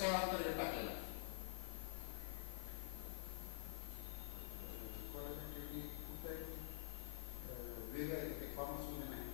Website टाकलेला वेगळं कॉमर्समध्ये नाही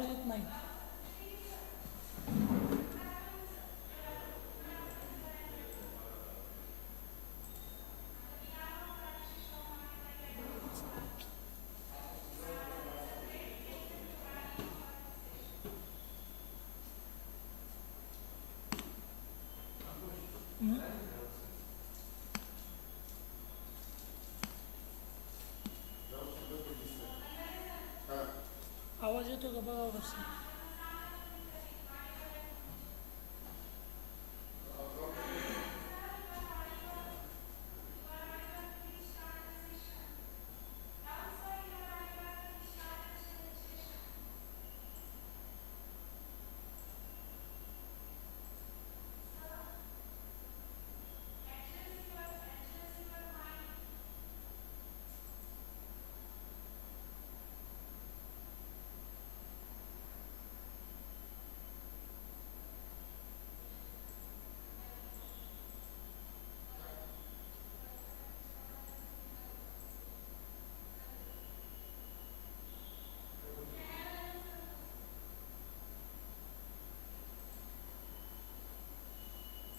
आवाज येत नाही. हं? आवाज येतो का बघा कसं.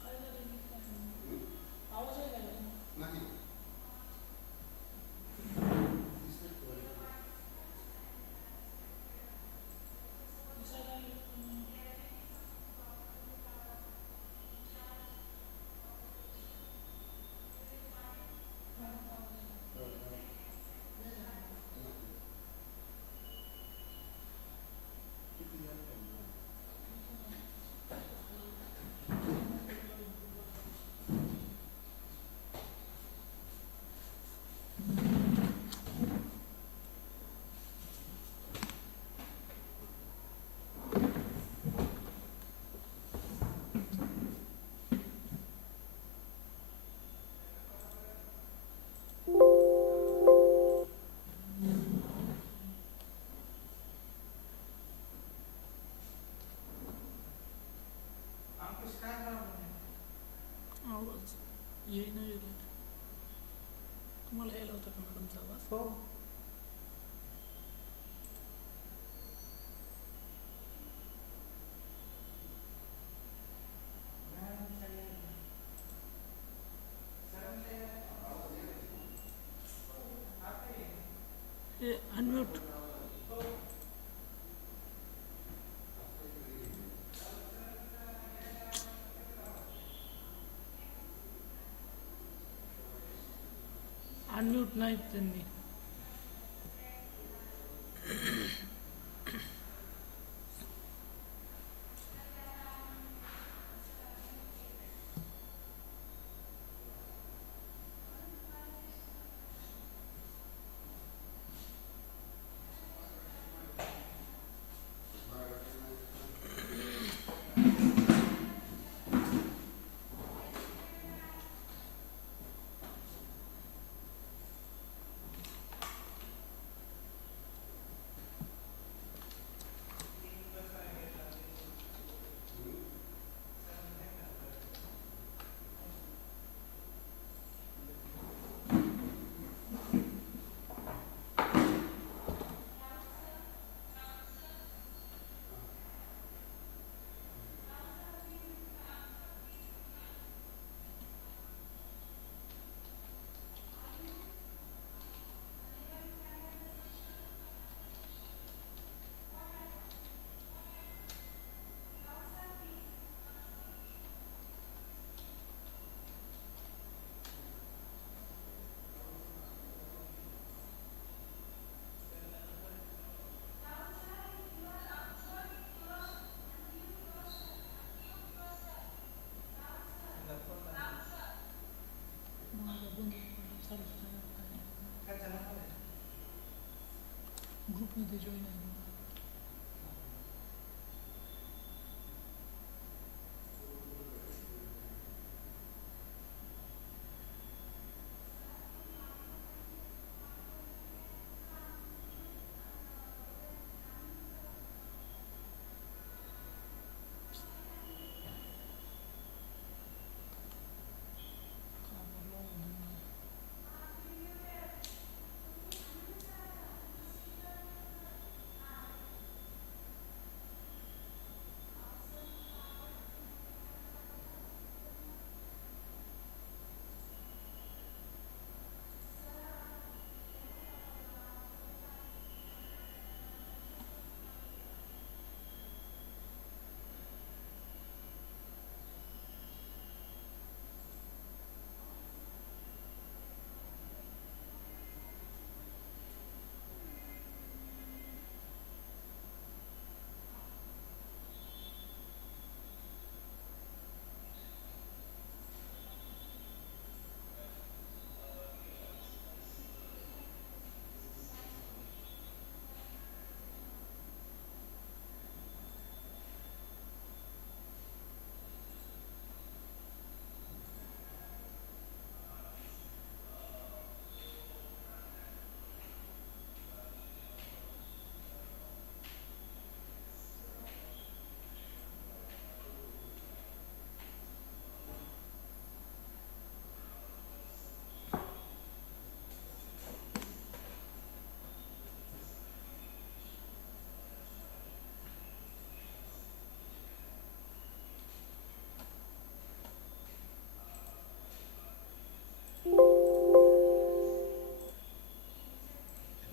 काय झालं की काय नाही. आवाज आहे का नाही दिसायला लागलं पण आवाज आवाज येईना गेला. तुम्हाला यायला होता का मॅडमचा आवाज? हो. हे अनम्यूट. अनम्यूट नाहीत त्यांनी. ग्रुपमध्ये जॉईन आहे.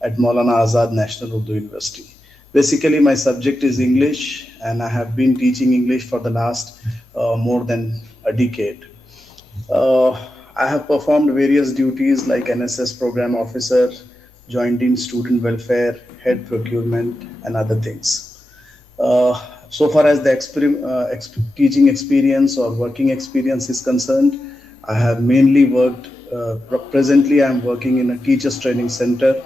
at Maulana Azad National Urdu University. Basically, my subject is English, and I have been teaching English for the last more than a decade. Uh, I have performed various duties like NSS program officer, joined in student welfare, head procurement, and other things. Uh, so far as the teaching experience or working experience is concerned, I have mainly worked. Presently, I am working in a teachers training center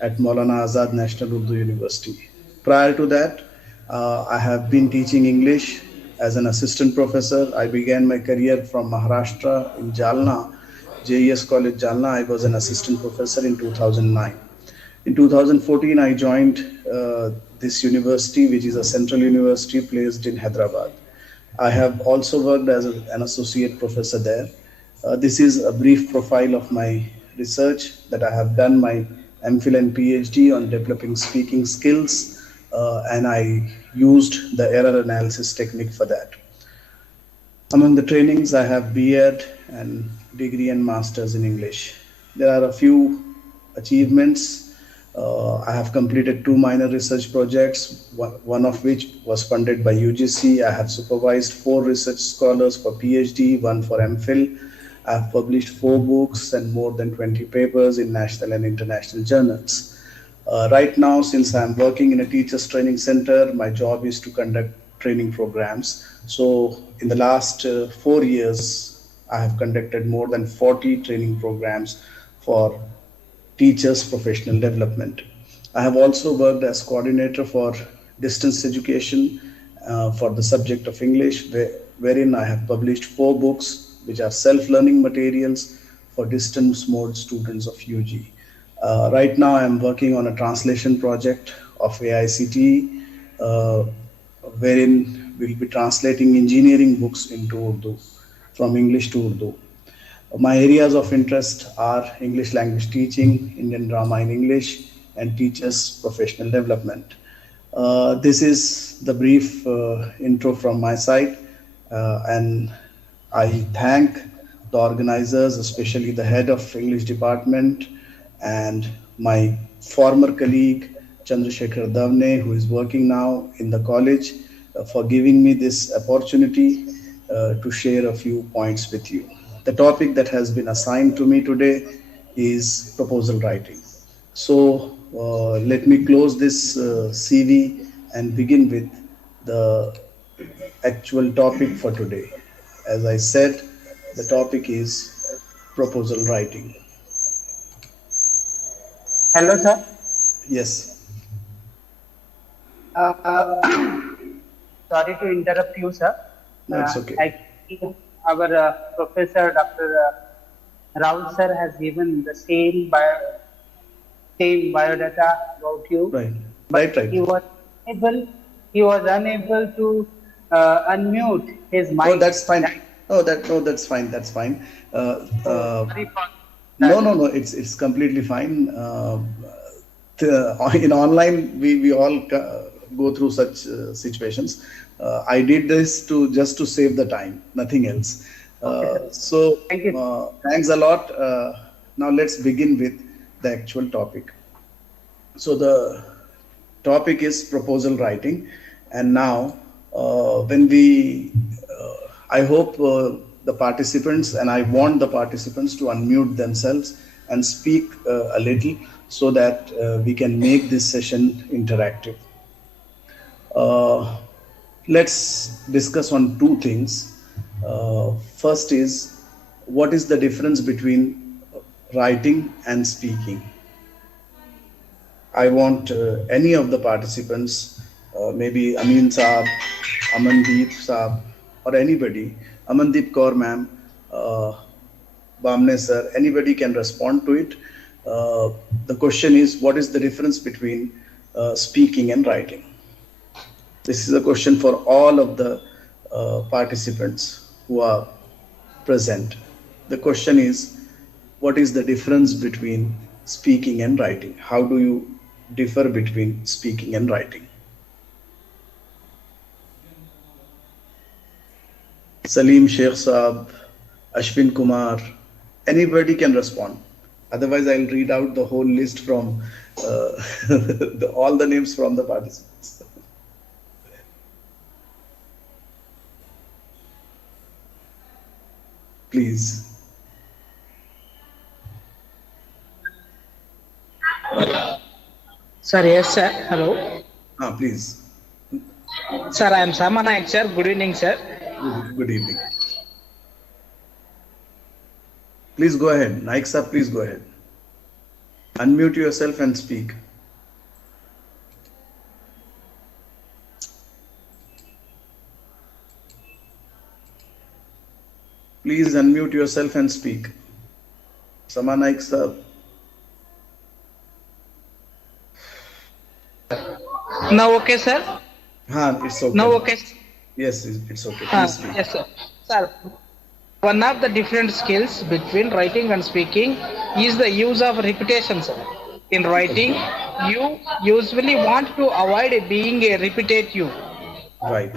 at Maulana Azad National Urdu University. Prior to that, I have been teaching English as an assistant professor. I began my career from Maharashtra in Jalna, JES College Jalna. I was an assistant professor in 2009. In 2014, I joined this university, which is a central university placed in Hyderabad. I have also worked as an associate professor there. This is a brief profile of my research that I have done my MPhil and PhD on developing speaking skills, and I used the error analysis technique for that. Among the trainings, I have B.Ed and degree and masters in English. There are a few achievements. I have completed 2 minor research projects, one of which was funded by UGC. I have supervised 4 research scholars for PhD, 1 for MPhil. I have published 4 books and more than 20 papers in national and international journals. Right now, since I'm working in a teachers training center, my job is to conduct training programs. So in the last 4 years, I have conducted more than 40 training programs for teachers' professional development. I have also worked as coordinator for distance education for the subject of English, wherein I have published 4 books, which are self-learning materials for distance mode students of UG. Right now, I am working on a translation project of AICTE, wherein we'll be translating engineering books into Urdu, from English to Urdu. My areas of interest are English language teaching, Indian drama in English, and teachers' professional development. This is the brief intro from my side, and I thank the organizers, especially the head of English department and my former colleague Chandrasekhar Davne, who is working now in the college, for giving me this opportunity to share a few points with you. The topic that has been assigned to me today is proposal writing. So let me close this CV and begin with the actual topic for today. As I said, the topic is proposal writing. Hello, sir. Yes. Sorry to interrupt you, sir. No, it's okay. Our professor, Dr. Rahul sir, has given the same biodata about you. Right. He was unable to unmute his mic. Oh, that's fine. That's fine. That's fine. No. It's completely fine. In online, we all go through such situations. I did this just to save the time, nothing else. So Thank you. Thanks a lot. Now let's begin with the actual topic. So the topic is proposal writing, and now I hope the participants, and I want the participants to unmute themselves and speak a little so that we can make this session interactive. Let's discuss on 2 things. First is, what is the difference between writing and speaking? I want any of the participants, maybe Amin Saab, Amandeep Saab, or anybody, Amandeep Kaur ma'am, Bamne sir, anybody can respond to it. The question is, what is the difference between speaking and writing? This is a question for all of the participants who are present. The question is, what is the difference between speaking and writing? How do you differ between speaking and writing? Salim Sheikh Saab, Ashwin Kumar, anybody can respond. Otherwise, I'll read out the whole list from all the names from the participants. Please. Sir, yes, sir. Hello. Please. Sir, I am Sami, sir. Good evening, sir. Good evening. Please go ahead. Naik sir, please go ahead. Unmute yourself and speak. Please unmute yourself and speak. Sama Naik sir. Now okay, sir? It's okay. Now okay. Yes, it's okay. Please speak. Yes, sir. Sir, one of the different skills between writing and speaking is the use of repetition, sir. In writing, you usually want to avoid being a repetitive. Right.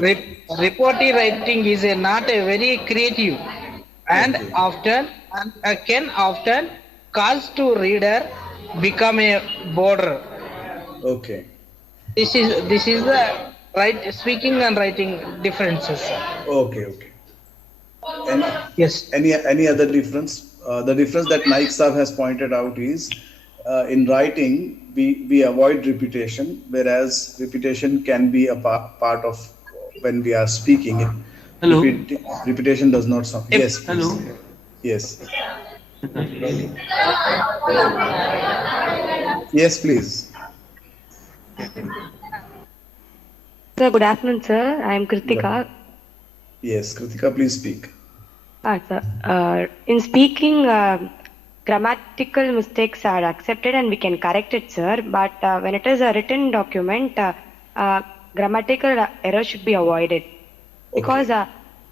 Reporting writing is not a very creative and Okay. can often cause to reader become a border. Okay. This is the speaking and writing differences, sir. Okay. And Yes. any other difference? The difference that Naik Saab has pointed out is in writing we avoid repetition, whereas repetition can be a part of when we are speaking. Hello. Repetition does not sound. Yes. Please. Hello. Yes. Yes, please. Sir, good afternoon, sir. I am Kritika. Yes, Kritika, please speak. Sir, in speaking, grammatical mistakes are accepted and we can correct it, sir. But when it is a written document, grammatical error should be avoided. Because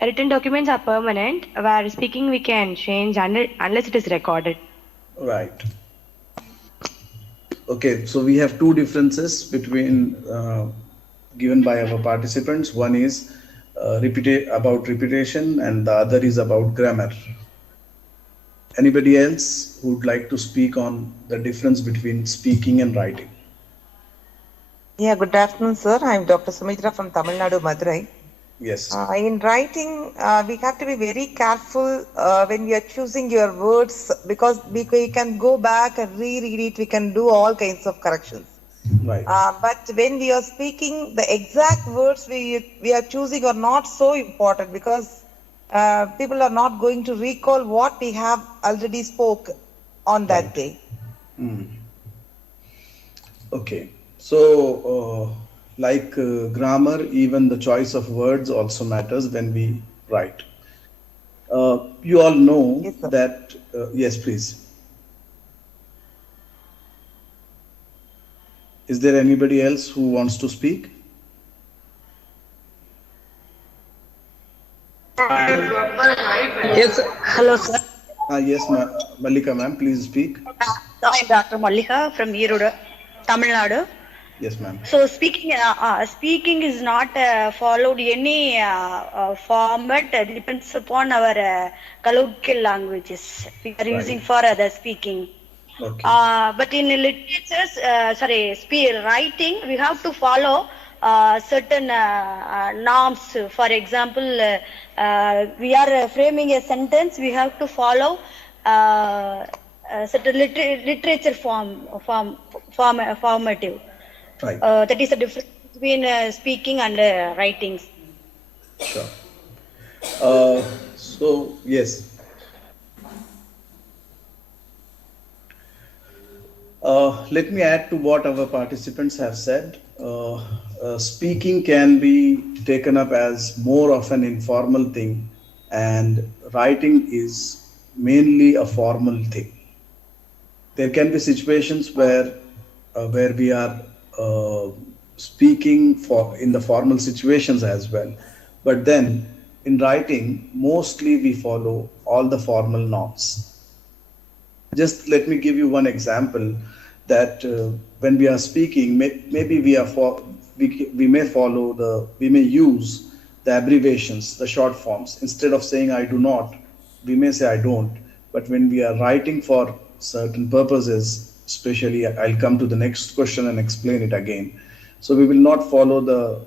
written documents are permanent, where speaking we can change unless it is recorded. Right. Okay, so we have two differences between given by our participants. One is about repetition and the other is about grammar. Anybody else who would like to speak on the difference between speaking and writing? Yeah, good afternoon, sir. I'm Dr. Sumitra from Tamil Nadu, Madurai. Yes. In writing, we have to be very careful when we are choosing your words, because we can go back and reread it. We can do all kinds of corrections. Right. But when we are speaking, the exact words we are choosing are not so important, because people are not going to recall what we have already spoke on that day. Okay. So, like grammar, even the choice of words also matters when we write. You all know Yes, sir. that, yes, please. Is there anybody else who wants to speak? Yes, sir. Hello, sir. Yes, Mallika ma'am, please speak. I am Dr. Mallika from Urdu, Tamil Nadu. Yes, ma'am. So speaking is not followed any format. Depends upon our colloquial languages we are using for the speaking. Okay. But in literatures, writing, we have to follow certain norms. For example, we are framing a sentence. We have to follow certain literature formative. Right. That is the difference between speaking and writing. Sure. So, yes. Let me add to what our participants have said. Speaking can be taken up as more of an informal thing, and writing is mainly a formal thing. There can be situations where we are speaking in the formal situations as well, but then in writing mostly we follow all the formal norms. Just let me give you one example that when we are speaking, maybe we may use the abbreviations, the short forms. Instead of saying I do not, we may say I don't. But when we are writing for certain purposes, especially I'll come to the next question and explain it again. So we will not follow the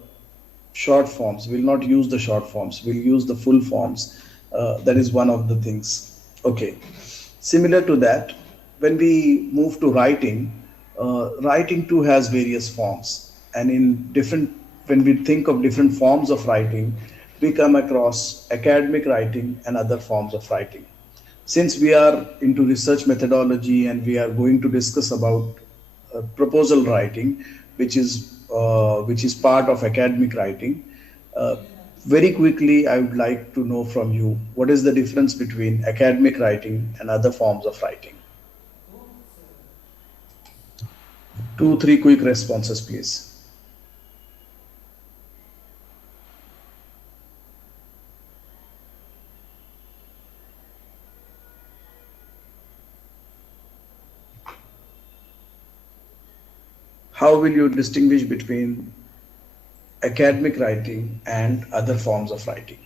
short forms. We will not use the short forms. We'll use the full forms. That is one of the things. Okay. Similar to that, when we move to writing, writing too has various forms. And when we think of different forms of writing, we come across academic writing and other forms of writing. Since we are into research methodology and we are going to discuss about proposal writing, which is part of academic writing, very quickly I would like to know from you, what is the difference between academic writing and other forms of writing? 2-3 quick responses, please. How will you distinguish between academic writing and other forms of writing?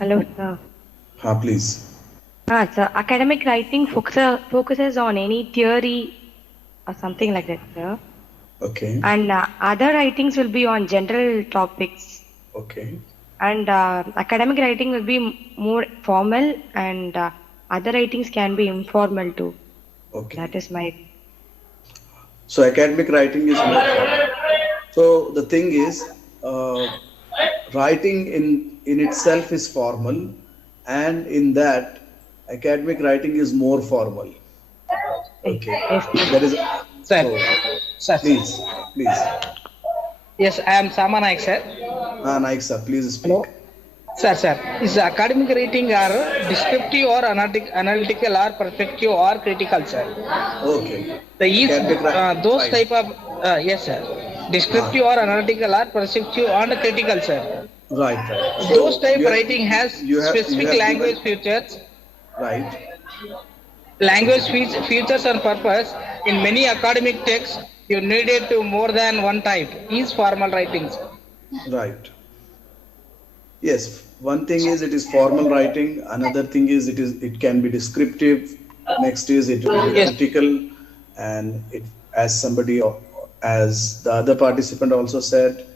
Hello, sir. Please. Sir, academic writing focuses on any theory or something like that, sir. Okay. And other writings will be on general topics. Okay. And academic writing will be more formal, and other writings can be informal too. Okay. That is my. So academic writing is more formal. So the thing is, writing in itself is formal, and in that academic writing is more formal. Okay. That is. Sir. So, please. Yes, I am Sama Naik, sir. Naik sir, please speak. Hello. Sir. Is academic writing are descriptive or analytical or perspective or critical, sir? Okay. Those type of yes, sir. Descriptive or analytical or perspective and critical, sir. Right. So those type writing has specific language features. Right. Language features and purpose. In many academic texts, you needed to more than one type. Is formal writings. Right. Yes. One thing is it is formal writing. Another thing is it can be descriptive. Next is it will be critical, and it, as the other participant also said,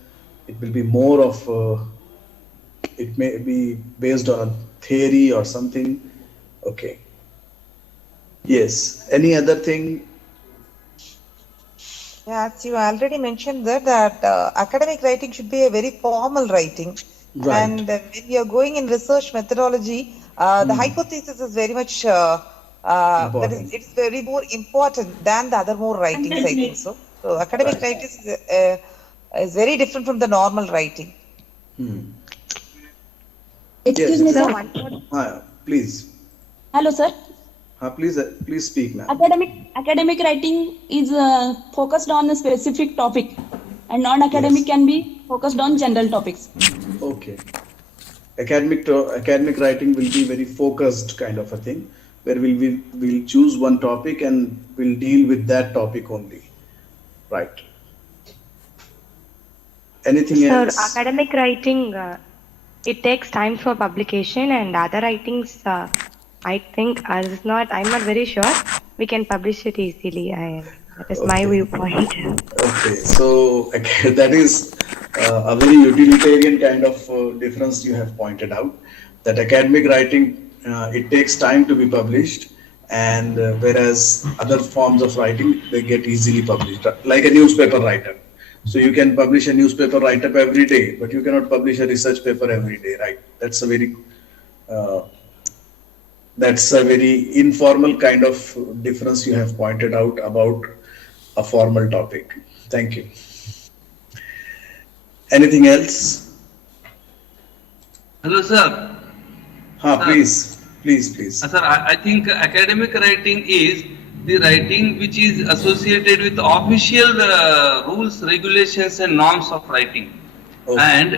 it will be more of. It may be based on a theory or something. Okay. Yes. Any other thing? Yeah, as you already mentioned that academic writing should be a very formal writing. Right. And when you are going in research methodology, the hypothesis is very much it's very more important than the other more writings, I think so. So academic writing is very different from the normal writing. Excuse me, sir. Please. Hello, sir. Please speak, ma'am. Academic writing is focused on a specific topic, and non-academic can be focused on general topics. Okay. Academic writing will be very focused kind of a thing, where we'll choose one topic and we'll deal with that topic only. Right. Anything else? Sir, academic writing, it takes time for publication, and other writings, I think, I'm not very sure. We can publish it easily. That is my viewpoint. Okay, so that is a very utilitarian kind of difference you have pointed out. That academic writing, it takes time to be published, and whereas other forms of writing, they get easily published, like a newspaper writer. So you can publish a newspaper write-up every day, but you cannot publish a research paper every day, right? That's a very informal kind of difference you have pointed out about a formal topic. Thank you. Anything else? Hello, sir. Please. Sir, I think academic writing is the writing which is associated with official rules, regulations and norms of writing. Okay. And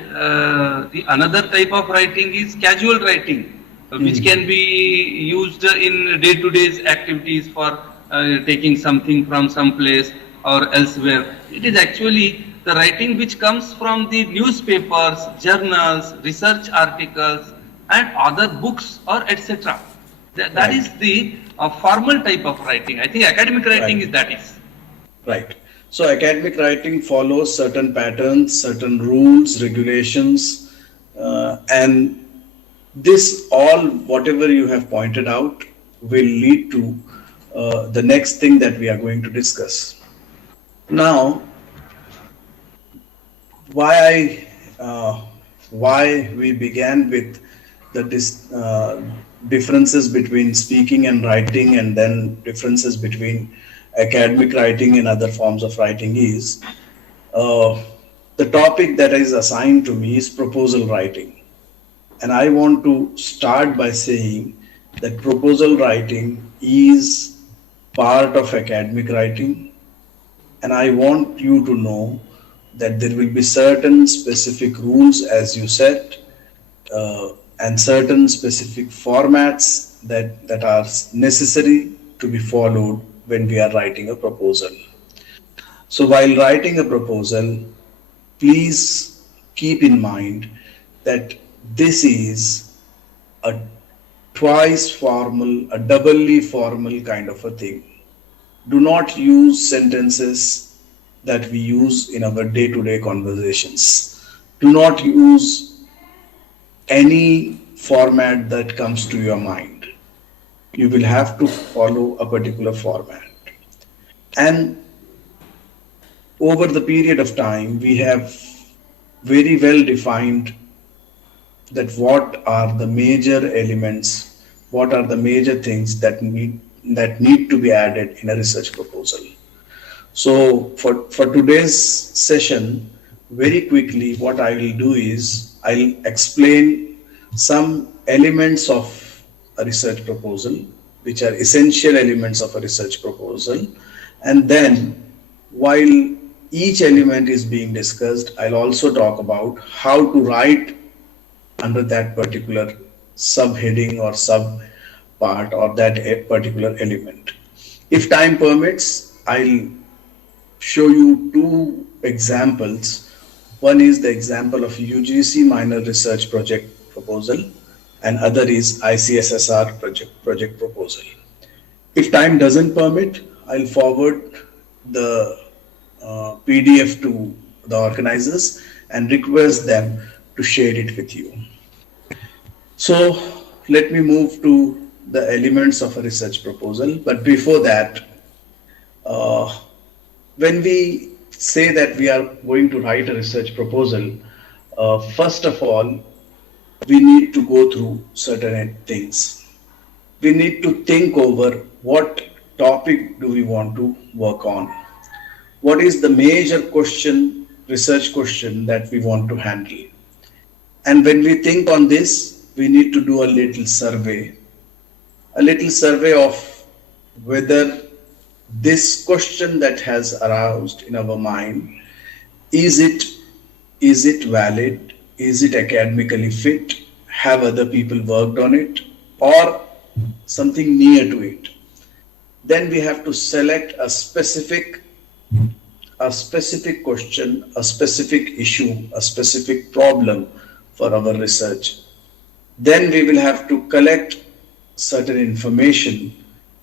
the another type of writing is casual writing, which can be used in day-to-day activities for taking something from some place or elsewhere. It is actually the writing which comes from the newspapers, journals, research articles, and other books or etc. That Right. is the formal type of writing. I think academic writing Right. is that is. Right. So academic writing follows certain patterns, certain rules, regulations, and this all, whatever you have pointed out, will lead to the next thing that we are going to discuss. Now, why we began with the differences between speaking and writing, and then differences between academic writing and other forms of writing is the topic that is assigned to me is proposal writing. And I want to start by saying that proposal writing is part of academic writing. And I want you to know that there will be certain specific rules, as you said, and certain specific formats that are necessary to be followed when we are writing a proposal. So while writing a proposal, please keep in mind that this is a twice formal, a doubly formal kind of a thing. Do not use sentences that we use in our day-to-day conversations. Do not use any format that comes to your mind. You will have to follow a particular format. And over the period of time, we have very well defined that what are the major elements, what are the major things that need to be added in a research proposal. So for today's session, very quickly, what I will do is I'll explain some elements of a research proposal, which are essential elements of a research proposal. And then while each element is being discussed, I'll also talk about how to write under that particular subheading or sub part or that particular element. If time permits, I'll show you two examples. One is the example of UGC minor research project proposal, and other is ICSSR project proposal. If time doesn't permit, I'll forward the PDF to the organizers and request them to share it with you. So let me move to the elements of a research proposal. But before that, when we say that we are going to write a research proposal, first of all, we need to go through certain things. We need to think over what topic do we want to work on. What is the major question, research question that we want to handle? And when we think on this, we need to do a little survey of whether this question that has aroused in our mind, is it valid? Is it academically fit? Have other people worked on it, or something near to it? Then we have to select a specific question, a specific issue, a specific problem for our research. Then we will have to collect certain information,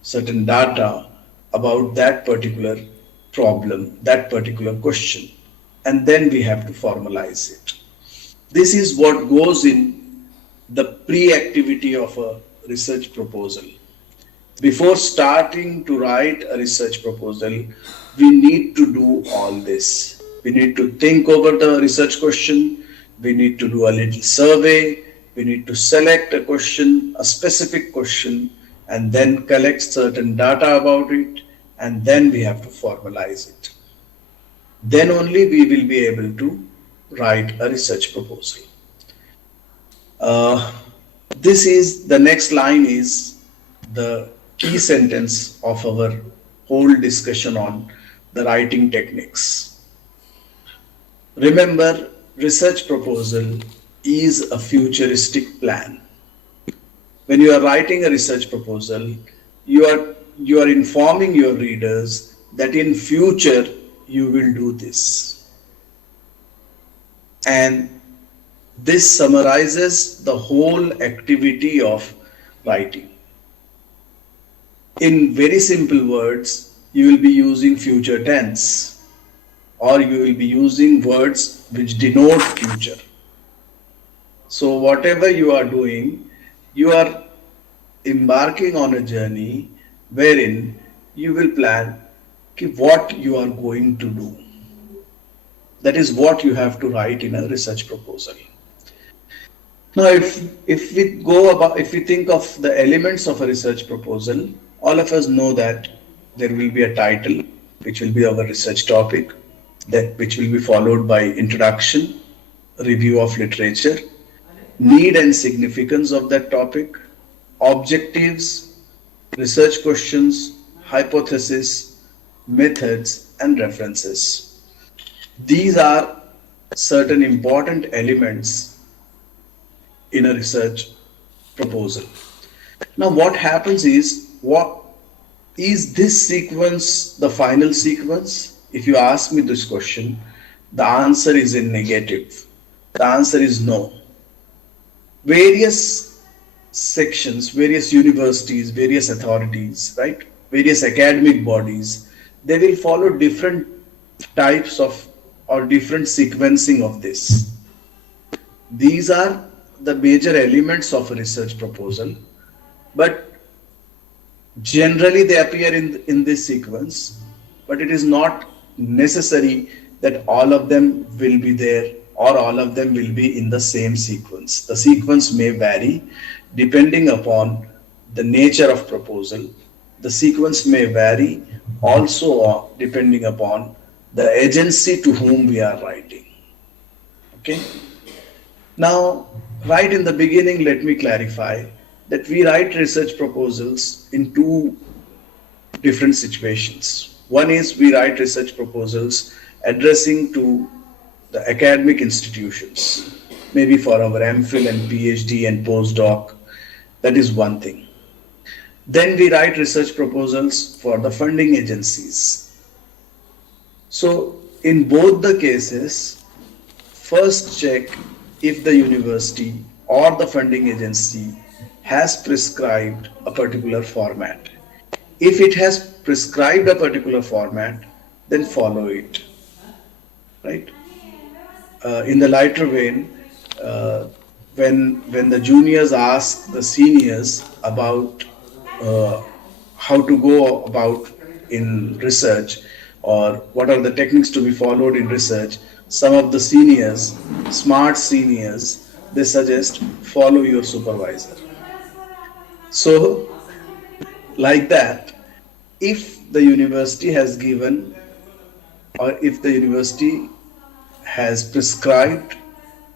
certain data about that particular problem, that particular question, and then we have to formalize it. This is what goes in the pre-activity of a research proposal. Before starting to write a research proposal, we need to do all this. We need to think over the research question. We need to do a little survey. We need to select a question, a specific question, and then collect certain data about it, and then we have to formalize it. Then only we will be able to write a research proposal. This is the next line is the key sentence of our whole discussion on the writing techniques. Remember, research proposal is a futuristic plan. When you are writing a research proposal, you are informing your readers that in future you will do this. and this summarizes the whole activity of writing. In very simple words, you will be using future tense, or you will be using words which denote future. So whatever you are doing, you are embarking on a journey wherein you will plan what you are going to do. That is what you have to write in a research proposal. Now, if we think of the elements of a research proposal, all of us know that there will be a title, which will be our research topic, which will be followed by introduction, review of literature, need and significance of that topic, objectives, research questions, hypothesis, methods, and references. These are certain important elements in a research proposal. Now, what happens is, what is this sequence the final sequence? If you ask me this question, the answer is in negative. The answer is no. Various sections, various universities, various authorities, right? Various academic bodies, they will follow different types of or different sequencing of this. These are the major elements of a research proposal, but generally they appear in this sequence, but it is not necessary that all of them will be there or all of them will be in the same sequence. The sequence may vary depending upon the nature of proposal. The sequence may vary also depending upon the agency to whom we are writing. Okay. Now, right in the beginning, let me clarify that we write research proposals in two different situations. One is we write research proposals addressing to the academic institutions, maybe for our MPhil and PhD and postdoc. That is one thing. Then we write research proposals for the funding agencies. So in both the cases, first check if the university or the funding agency has prescribed a particular format. If it has prescribed a particular format, then follow it, right? In the lighter vein, when the juniors ask the seniors about how to go about in research or what are the techniques to be followed in research, some of the seniors, smart seniors, they suggest follow your supervisor. So, like that, if the university has given or if the university has prescribed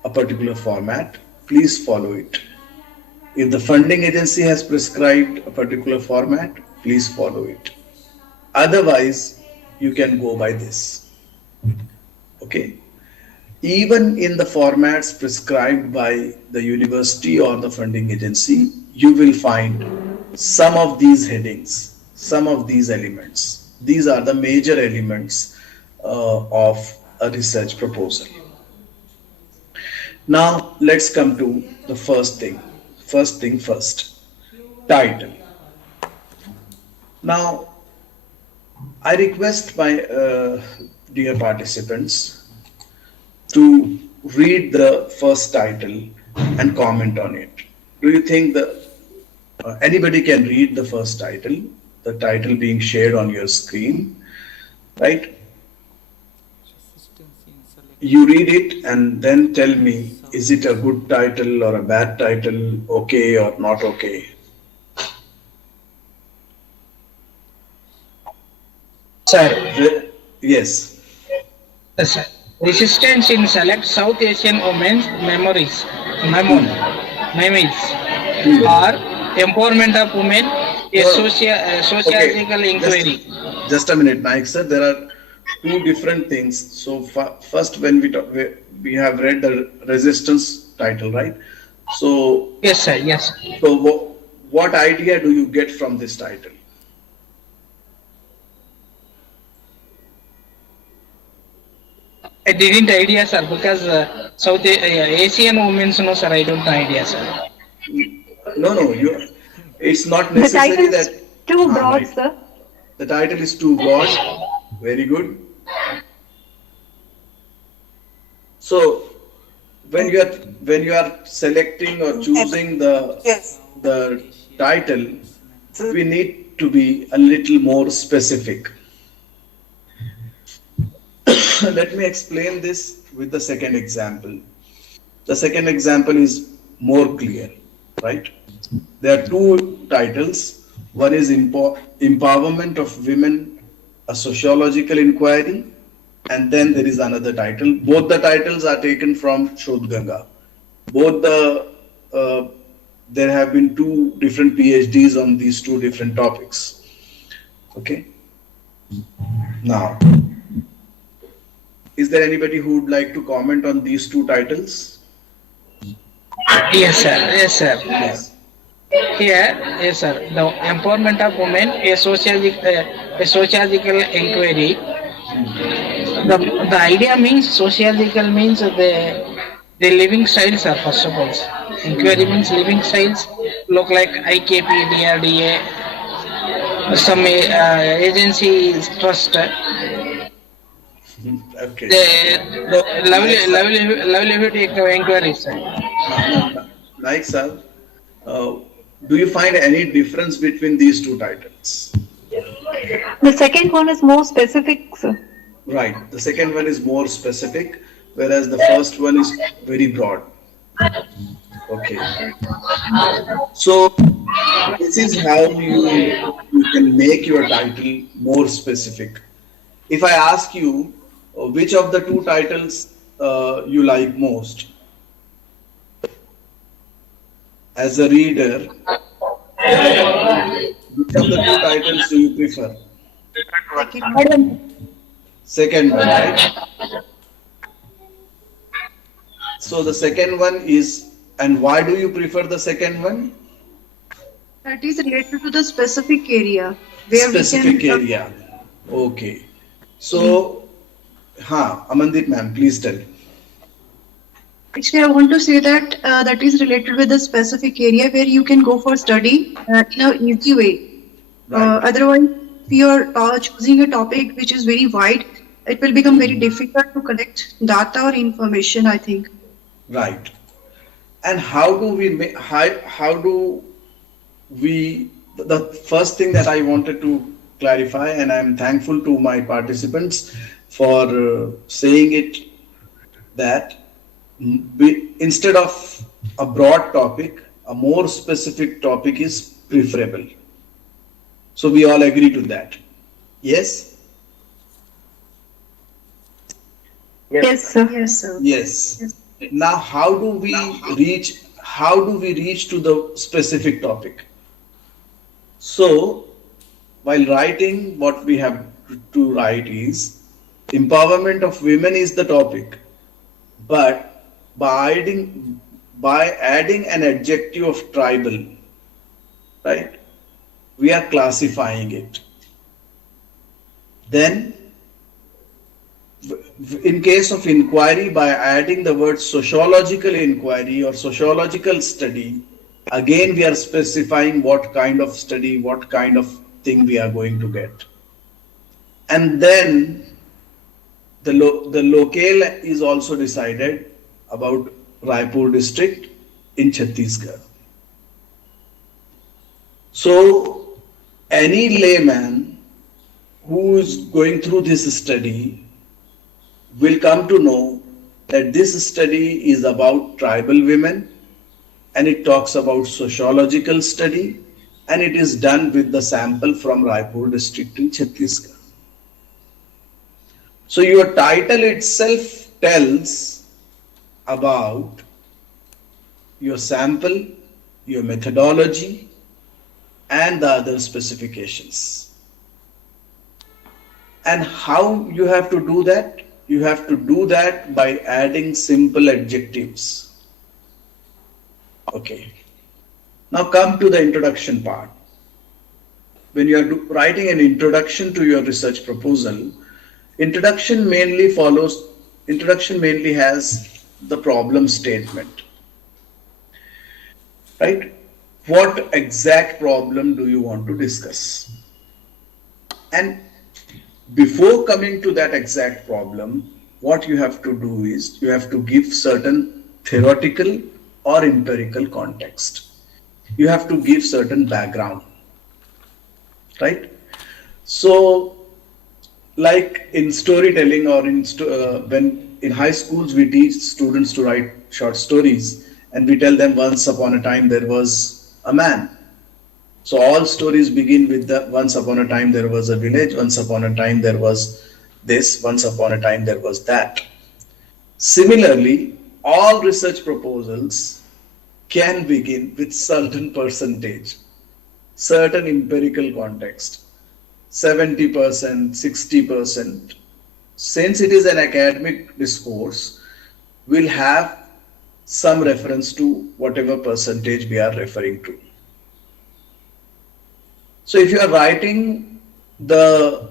a particular format, please follow it. If the funding agency has prescribed a particular format, please follow it. Otherwise, you can go by this. Okay. Even in the formats prescribed by the university or the funding agency, you will find some of these headings, some of these elements. These are the major elements of a research proposal. Now, let's come to the first thing. First thing first, title. Now, I request my dear participants to read the first title and comment on it. Do you think that anybody can read the first title, the title being shared on your screen, right? You read it and then tell me, is it a good title or a bad title, okay or not okay? Sir. Yes. Yes, sir. Resistance in select South Asian women's memories, or empowerment of women, a sociological inquiry. Just a minute, Naik sir. There are two different things. So first, when we have read the resistance title, right? So yes, sir. Yes. So what idea do you get from this title? I didn't idea, sir, because Asian women, no, sir, I don't know idea, sir. No, it's not The necessary title that. is too broad, Right. sir. The title is too broad. Very good. So when you are selecting or choosing Yes. the title, we need to be a little more specific. Let me explain this with the second example. The second example is more clear, right? There are two titles. One is Empowerment of Women, a Sociological Inquiry, and then there is another title. Both the titles are taken from Shodh Ganga. There have been two different PhDs on these two different topics. Okay. Now, is there anybody who would like to comment on these two titles? Yes, sir. Yes, sir. Yes. Here, yes, sir. The empowerment of women, a sociological inquiry. The idea means sociological means the living styles, sir. First of all, inquiry means living styles. Look like IKP, DRDA, some agency trust. Okay. The livelihood inquiry, sir. Like, sir, do you find any difference between these two titles? The second one is more specific, sir. Right. The second one is more specific, whereas the first one is very broad. Okay. So this is how you can make your title more specific. If I ask you which of the two titles you like most, as a reader, which of the two titles do you prefer? Second one, right? So the second one is, and why do you prefer the second one? That is related to the specific area where Specific we can. area. Okay. So, Amandeep ma'am, please tell. Actually, I want to say that that is related with the specific area where you can go for study in an easy way. Right. Otherwise, if you are choosing a topic which is very wide, it will become very difficult to collect data or information, I think. Right. And how do we, the first thing that I wanted to clarify, and I'm thankful to my participants for saying it, that instead of a broad topic, a more specific topic is preferable. So we all agree to that. Yes? Yes, sir. Yes, sir. Yes. Now, how do we reach to the specific topic? So, while writing, what we have to write is empowerment of women is the topic, but by adding an adjective of tribal, right, we are classifying it. Then, in case of inquiry, by adding the word sociological inquiry or sociological study, again we are specifying what kind of study, what kind of thing we are going to get. And then the locale is also decided about Raipur district in Chhattisgarh. So any layman who is going through this study will come to know that this study is about tribal women, and it talks about sociological study, and it is done with the sample from Raipur district in Chhattisgarh. So your title itself tells about your sample, your methodology, and the other specifications. And how you have to do that? You have to do that by adding simple adjectives. Okay. Now come to the introduction part. When you are writing an introduction to your research proposal, introduction mainly follows introduction mainly has the problem statement, right? What exact problem do you want to discuss? And before coming to that exact problem, what you have to do is you have to give certain theoretical or empirical context. You have to give certain background, right? So, like in storytelling or when in high schools we teach students to write short stories, and we tell them once upon a time there was a man. So all stories begin with the once upon a time there was a village, once upon a time there was this, once upon a time there was that. Similarly, all research proposals can begin with certain percentage, certain empirical context, 70%, 60%. Since it is an academic discourse, we'll have some reference to whatever percentage we are referring to. So if you are writing the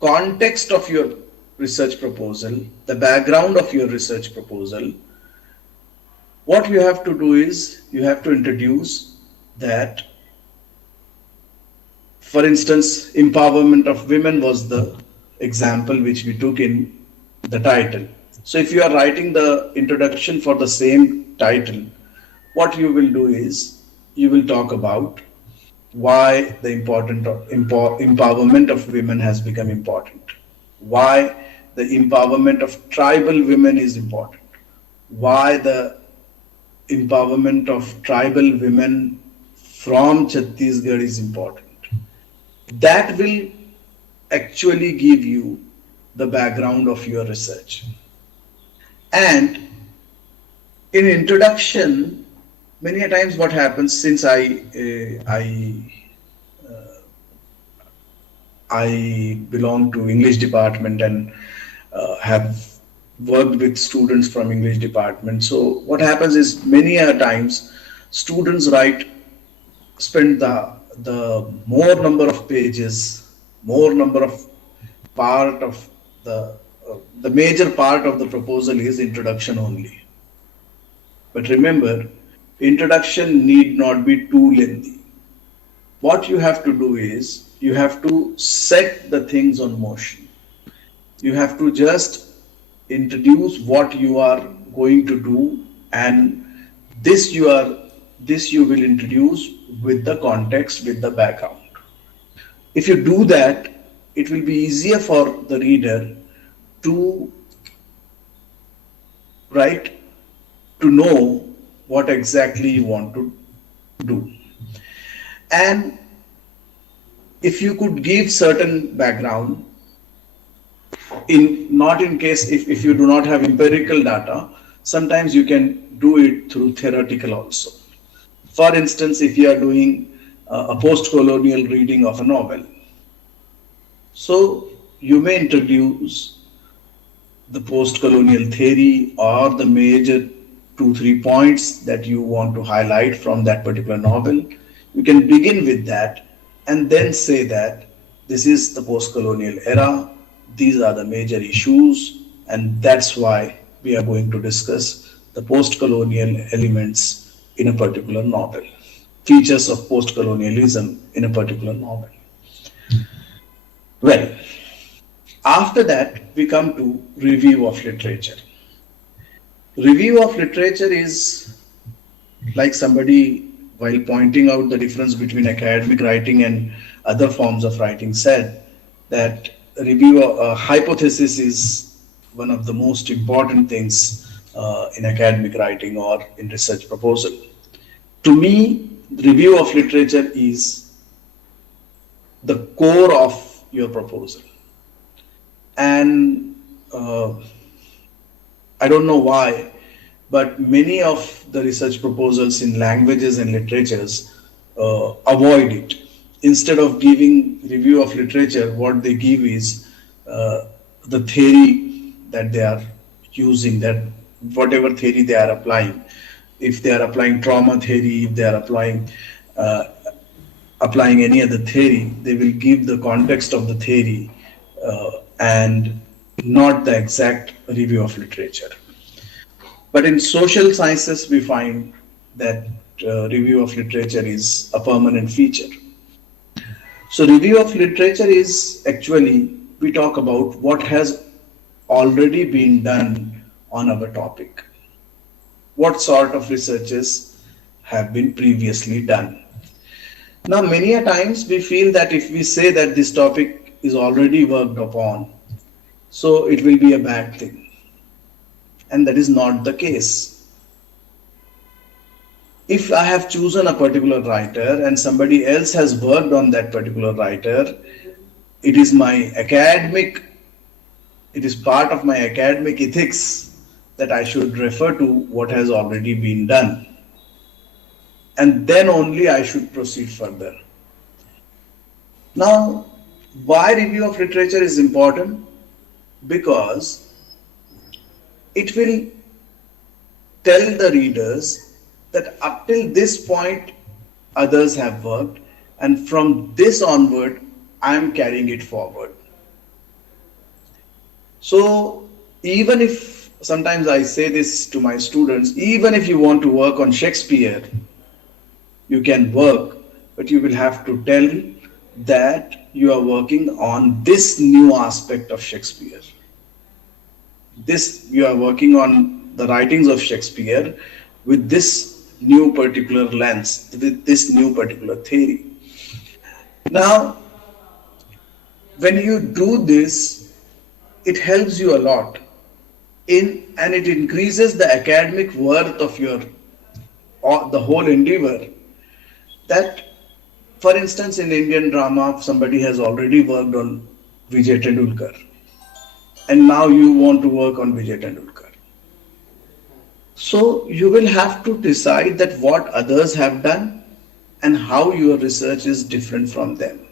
context of your research proposal, the background of your research proposal, what you have to do is you have to introduce that, for instance, empowerment of women was the example which we took in the title. So if you are writing the introduction for the same title, what you will do is you will talk about why the empowerment of women has become important, why the empowerment of tribal women is important, why the empowerment of tribal women from Chhattisgarh is important. That will actually give you the background of your research. And in introduction, many a times what happens, since I belong to English department and have worked with students from English department. So what happens is many a times students spend the more number of pages, more number of part of the major part of the proposal is introduction only. But remember, introduction need not be too lengthy. What you have to do is you have to set the things on motion. You have to just introduce what you are going to do, and this you will introduce with the context, with the background. If you do that, it will be easier for the reader to know what exactly you want to do. And if you could give certain background, not in case if you do not have empirical data, sometimes you can do it through theoretical also. For instance, if you are doing a post-colonial reading of a novel, so you may introduce the post-colonial theory or the major 2-3 points that you want to highlight from that particular novel. You can begin with that and then say that this is the post-colonial era, these are the major issues, and that's why we are going to discuss the post-colonial elements in a particular novel, features of post-colonialism in a particular novel. Well, after that, we come to review of literature. Review of literature is like somebody, while pointing out the difference between academic writing and other forms of writing, said that hypothesis is one of the most important things in academic writing or in research proposal. To me, review of literature is the core of your proposal. And I don't know why, but many of the research proposals in languages and literatures avoid it. Instead of giving review of literature, what they give is the theory that they are using, that whatever theory they are applying. If they are applying trauma theory, if they are applying any other theory, they will give the context of the theory and not the exact review of literature. But in social sciences, we find that review of literature is a permanent feature. So review of literature is actually, we talk about what has already been done on our topic. What sort of researches have been previously done. Now, many a times we feel that if we say that this topic is already worked upon, so it will be a bad thing. And that is not the case. If I have chosen a particular writer and somebody else has worked on that particular writer, it is part of my academic ethics that I should refer to what has already been done. And then only I should proceed further. Now, why review of literature is important? Because it will tell the readers that up till this point others have worked, and from this onward I am carrying it forward. So even if sometimes I say this to my students, even if you want to work on Shakespeare, you can work, but you will have to tell that you are working on this new aspect of Shakespeare. You are working on the writings of Shakespeare with this new particular lens, with this new particular theory. Now, when you do this, it helps you a lot and it increases the academic worth of the whole endeavor. That, for instance, in Indian drama, somebody has already worked on Vijay Tendulkar, and now you want to work on Vijay Tendulkar. So you will have to decide that what others have done and how your research is different from them.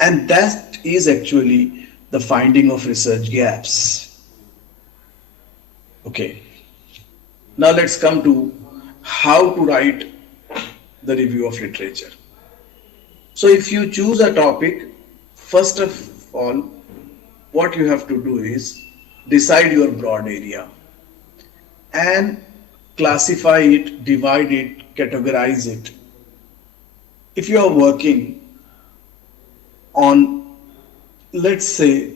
And that is actually the finding of research gaps. Okay. Now let's come to how to write the review of literature. So if you choose a topic, first of all, what you have to do is decide your broad area and classify it, divide it, categorize it. If you are working on, let's say,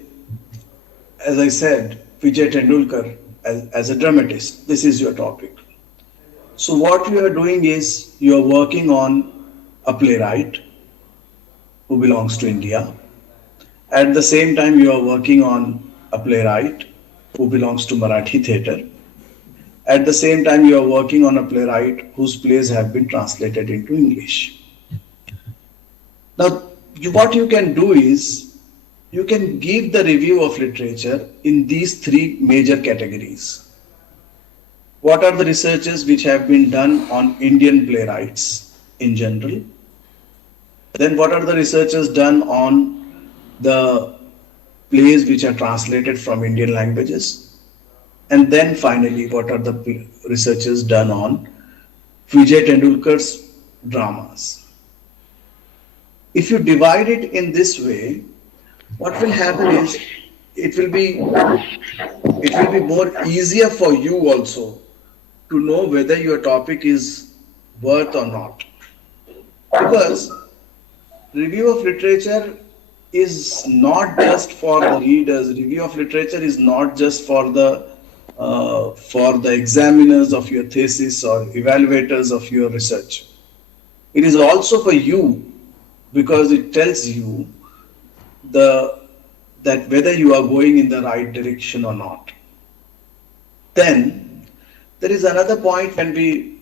as I said, Vijay Tendulkar as a dramatist, this is your topic. So what you are doing is you are working on a playwright who belongs to India. At the same time, you are working on a playwright who belongs to Marathi theatre. At the same time, you are working on a playwright whose plays have been translated into English. Now, what you can do is you can give the review of literature in these three major categories. What are the researches which have been done on Indian playwrights in general? Then what are the researches done on the plays which are translated from Indian languages? And then finally, what are the researches done on Vijay Tendulkar's dramas? If you divide it in this way, what will happen is it will be more easier for you also to know whether your topic is worth or not. Because review of literature is not just for the readers. Review of literature is not just for the examiners of your thesis or evaluators of your research. It is also for you, because it tells you that whether you are going in the right direction or not. Then there is another point when we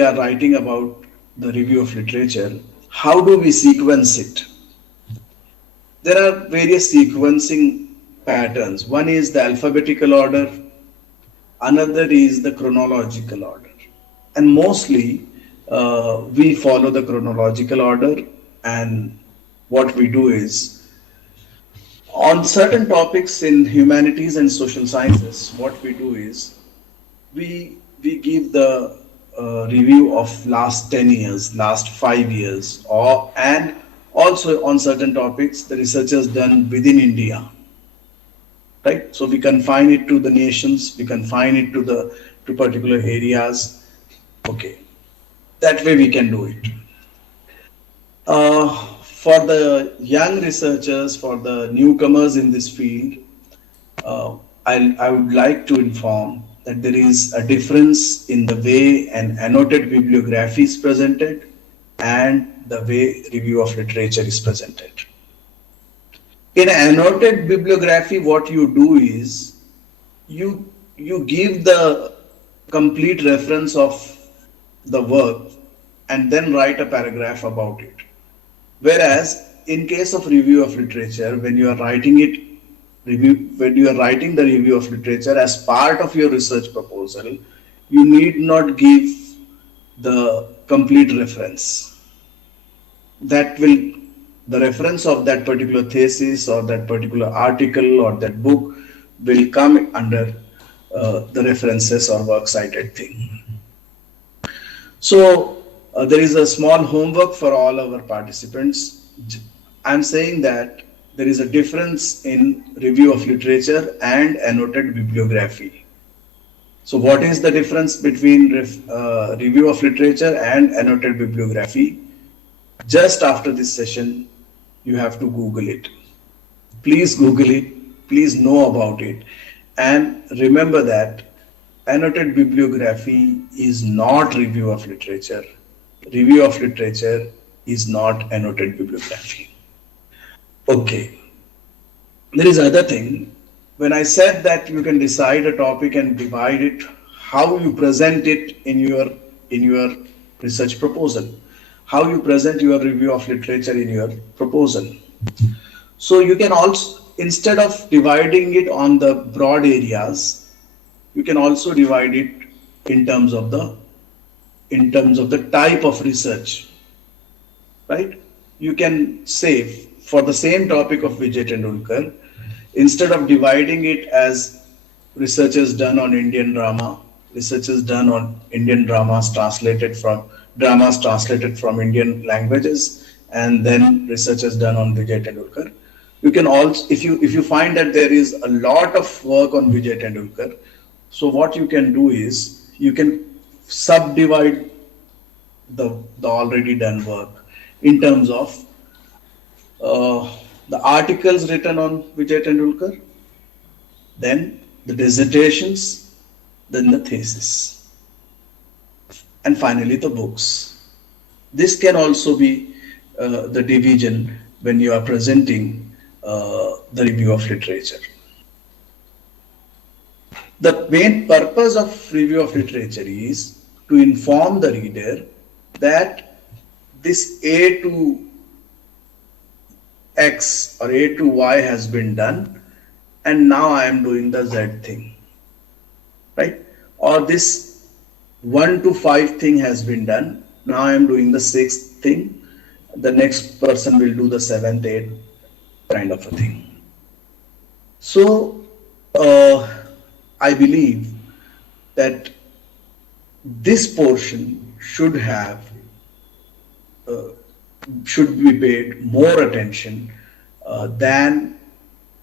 are writing about the review of literature. How do we sequence it? There are various sequencing patterns. One is the alphabetical order, another is the chronological order. And mostly we follow the chronological order, and what we do is on certain topics in humanities and social sciences, what we do is we give the review of last 10 years, last 5 years, and also on certain topics, the research is done within India. right? So we confine it to the nations, we confine it to particular areas. Okay, that way we can do it. For the young researchers, for the newcomers in this field, I would like to inform that there is a difference in the way an annotated bibliography is presented and the way review of literature is presented. In annotated bibliography, what you do is you give the complete reference of the work and then write a paragraph about it. Whereas in case of review of literature, when you are writing the review of literature as part of your research proposal, you need not give the complete reference. The reference of that particular thesis or that particular article or that book will come under the references or works cited thing. So there is a small homework for all our participants. I'm saying that there is a difference in review of literature and annotated bibliography. So what is the difference between review of literature and annotated bibliography? Just after this session, you have to Google it. Please Google it. Please know about it. And remember that annotated bibliography is not review of literature. Review of literature is not annotated bibliography. Okay. There is other thing. When I said that you can decide a topic and divide it, how you present it in your research proposal, how you present your review of literature in your proposal. So you can also, instead of dividing it on the broad areas, you can also divide it in terms of the type of research, right? You can say for the same topic of Vijay Tendulkar, instead of dividing it as researches done on Indian drama, researches done on Indian dramas translated from Indian languages, and then researches done on Vijay Tendulkar. You can also, if you find that there is a lot of work on Vijay Tendulkar, so what you can do is you can subdivide the already done work in terms of the articles written on Vijay Tendulkar, then the dissertations, then the thesis, and finally the books. This can also be the division when you are presenting the review of literature. The main purpose of review of literature is to inform the reader that this A to X or A to Y has been done, and now I am doing the Z thing, right? Or this 1 to 5 thing has been done, now I am doing the 6th thing, the next person will do the 7th, 8th kind of a thing. So I believe that this portion should be paid more attention than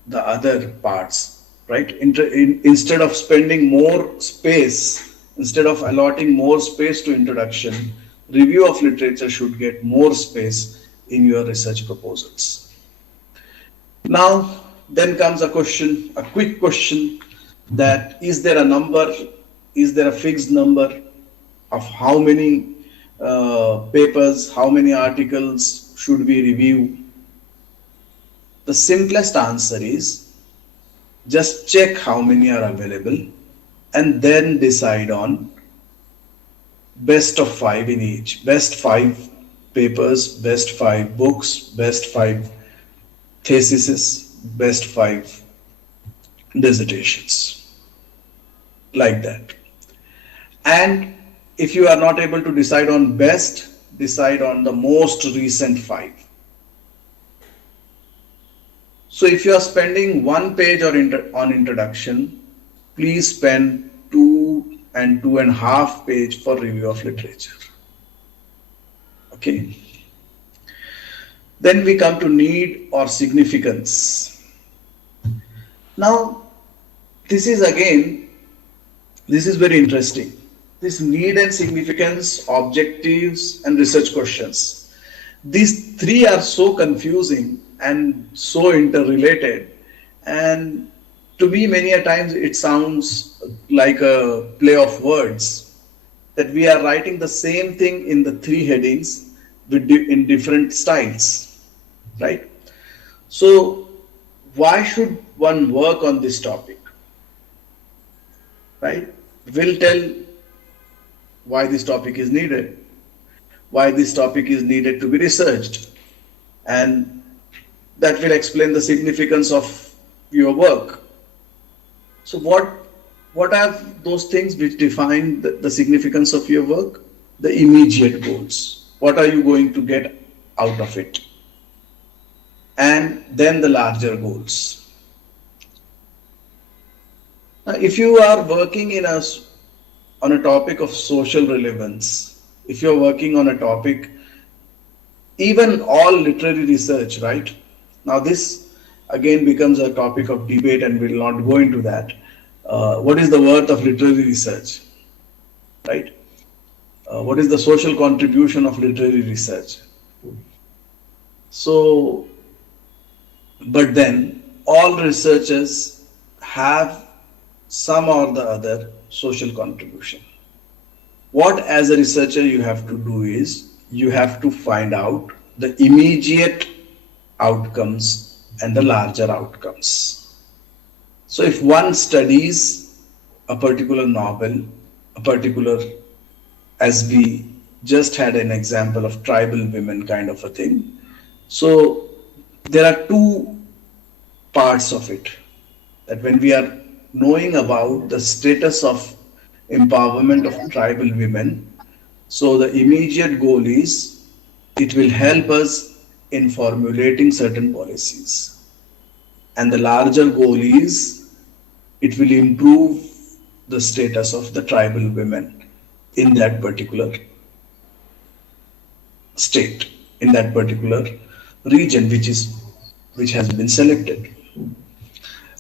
the other parts, right? Instead of spending more space, instead of allotting more space to introduction, review of literature should get more space in your research proposals. Now, then comes a question, a quick question, that is there a number, is there a fixed number of how many papers, how many articles should we review? The simplest answer is just check how many are available and then decide on best of 5 in each, best 5 papers, best 5 books, best 5 theses, best 5 dissertations, like that. And if you are not able to decide on best, decide on the most recent 5. So if you are spending 1 page on introduction, please spend 2 and 2.5 page for review of literature. Okay. Then we come to need or significance. Now, this is again, this is very interesting. This need and significance, objectives, and research questions. These three are so confusing and so interrelated, and to me many a times it sounds like a play of words, that we are writing the same thing in the three headings with in different styles, right? So why should one work on this topic, right? We'll tell why this topic is needed, why this topic is needed to be researched, and that will explain the significance of your work. So what are those things which define the significance of your work? The immediate goals. What are you going to get out of it? And then the larger goals. Now, if you are working on a topic of social relevance, if you're working on a topic, even all literary research, right? Now this again becomes a topic of debate and we'll not go into that. What is the worth of literary research, right? What is the social contribution of literary research? So, but then all researchers have some or the other social contribution. What as a researcher you have to do is, you have to find out the immediate outcomes and the larger outcomes. So if one studies a particular novel, a particular, as we just had an example of tribal women kind of a thing. So there are two parts of it, that when we are knowing about the status of empowerment of tribal women, so the immediate goal is, it will help us in formulating certain policies. And the larger goal is, it will improve the status of the tribal women in that particular state, in that particular region which has been selected.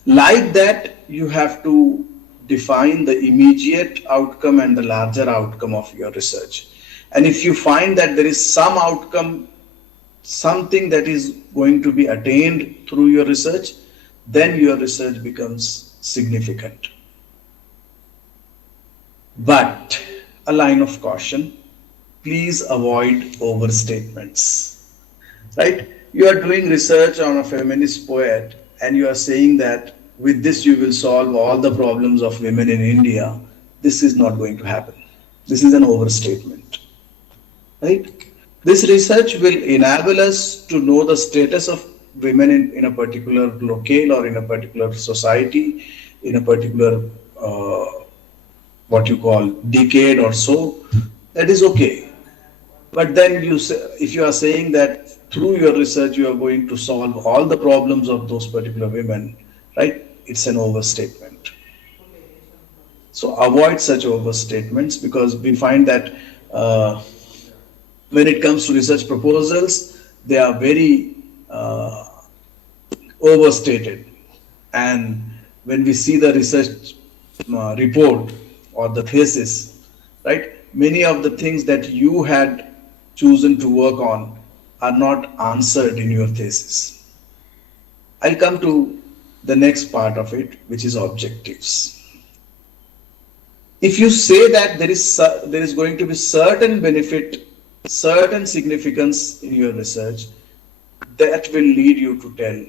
Like that, you have to define the immediate outcome and the larger outcome of your research. And if you find that there is some outcome, something that is going to be attained through your research, then your research becomes significant. But a line of caution, please avoid overstatements, right? You are doing research on a feminist poet and you are saying that with this you will solve all the problems of women in India. This is not going to happen. This is an overstatement, right? This research will enable us to know the status of women in a particular locale or in a particular society, in a particular what you call decade or so. That is okay. But then if you are saying that through your research you are going to solve all the problems of those particular women, right? It's an overstatement. So avoid such overstatements, because we find that when it comes to research proposals, they are very overstated. And when we see the research report or the thesis, right, many of the things that you had chosen to work on are not answered in your thesis. I'll come to the next part of it, which is objectives. If you say that there is going to be certain benefit, certain significance in your research, that will lead you to tell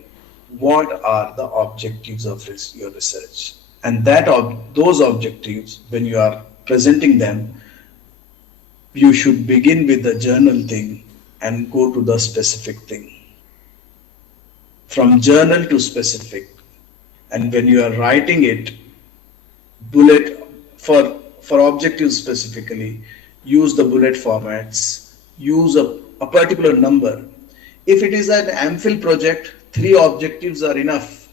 what are the objectives of your research. And those objectives, when you are presenting them, you should begin with the journal thing and go to the specific thing. From journal to specific. And when you are writing it, bullet for objectives specifically, use the bullet formats, use a particular number. If it is an MPhil project, 3 objectives are enough.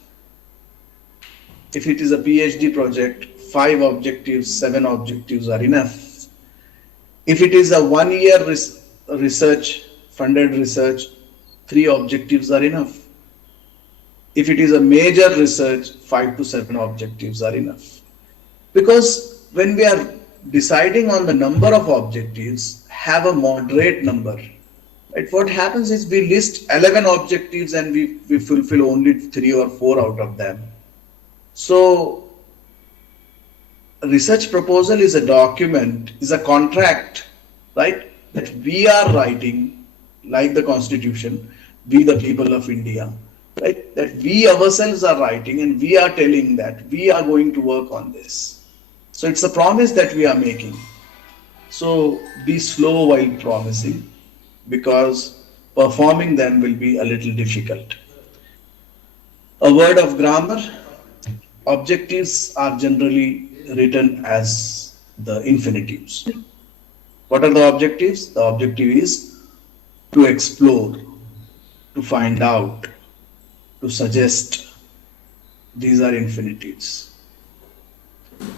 If it is a PhD project, 5 objectives, 7 objectives are enough. If it is a 1-year research, funded research, 3 objectives are enough. If it is a major research, 5 to 7 objectives are enough. Because when we are deciding on the number of objectives, have a moderate number. Right? What happens is we list 11 objectives and we fulfill only 3 or 4 out of them. So a research proposal is a document, is a contract, right? That we are writing, like the Constitution, we the people of India, right? That we ourselves are writing and we are telling that we are going to work on this. So it's a promise that we are making. So be slow while promising, because performing them will be a little difficult. A word of grammar, objectives are generally written as the infinitives. What are the objectives? The objective is to explore, to find out, to suggest. These are infinitives.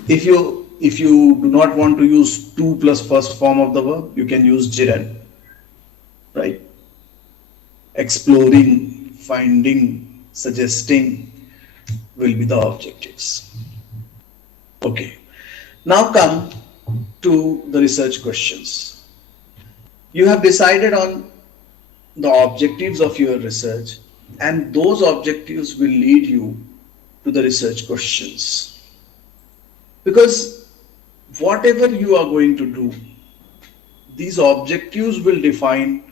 If you do not want to use to plus first form of the verb, you can use gerund. Right? Exploring, finding, suggesting will be the objectives. Okay. Now come to the research questions. You have decided on the objectives of your research, and those objectives will lead you to the research questions. Because whatever you are going to do, these objectives will define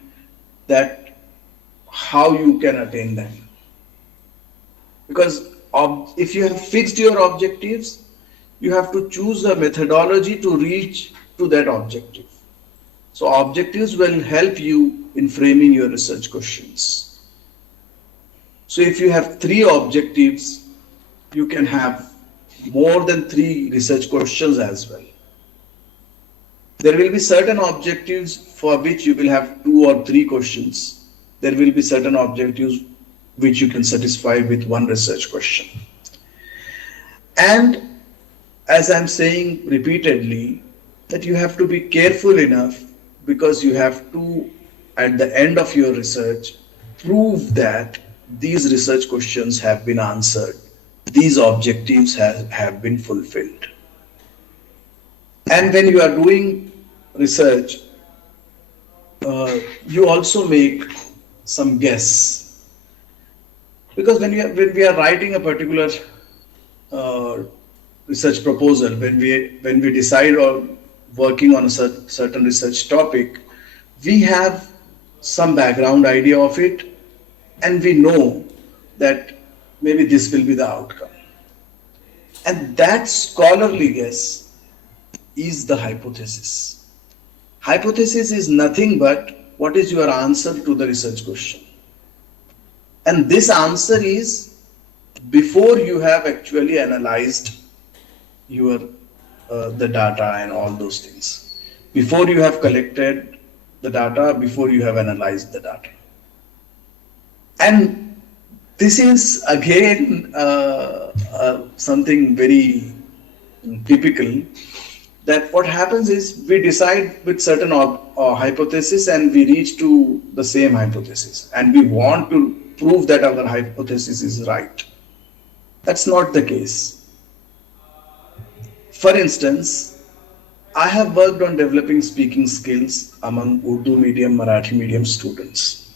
that how you can attain them. Because if you have fixed your objectives, you have to choose a methodology to reach to that objective. So objectives will help you in framing your research questions. So if you have 3 objectives, you can have more than 3 research questions as well. There will be certain objectives for which you will have 2 or 3 questions. There will be certain objectives which you can satisfy with 1 research question. And as I'm saying repeatedly, that you have to be careful enough, because you have to, at the end of your research, prove that these research questions have been answered. These objectives have been fulfilled. And when you are doing research, you also make some guess. Because when we are writing a particular research proposal, when we decide on working on a certain research topic, we have some background idea of it, and we know that maybe this will be the outcome. And that scholarly guess is the hypothesis. Hypothesis is nothing but what is your answer to the research question. And this answer is before you have actually analyzed your the data and all those things. Before you have collected the data, before you have analyzed the data. And this is again something very typical, that what happens is we decide with certain hypothesis and we reach to the same hypothesis, and we want to prove that our hypothesis is right. That's not the case. For instance, I have worked on developing speaking skills among Urdu medium, Marathi medium students.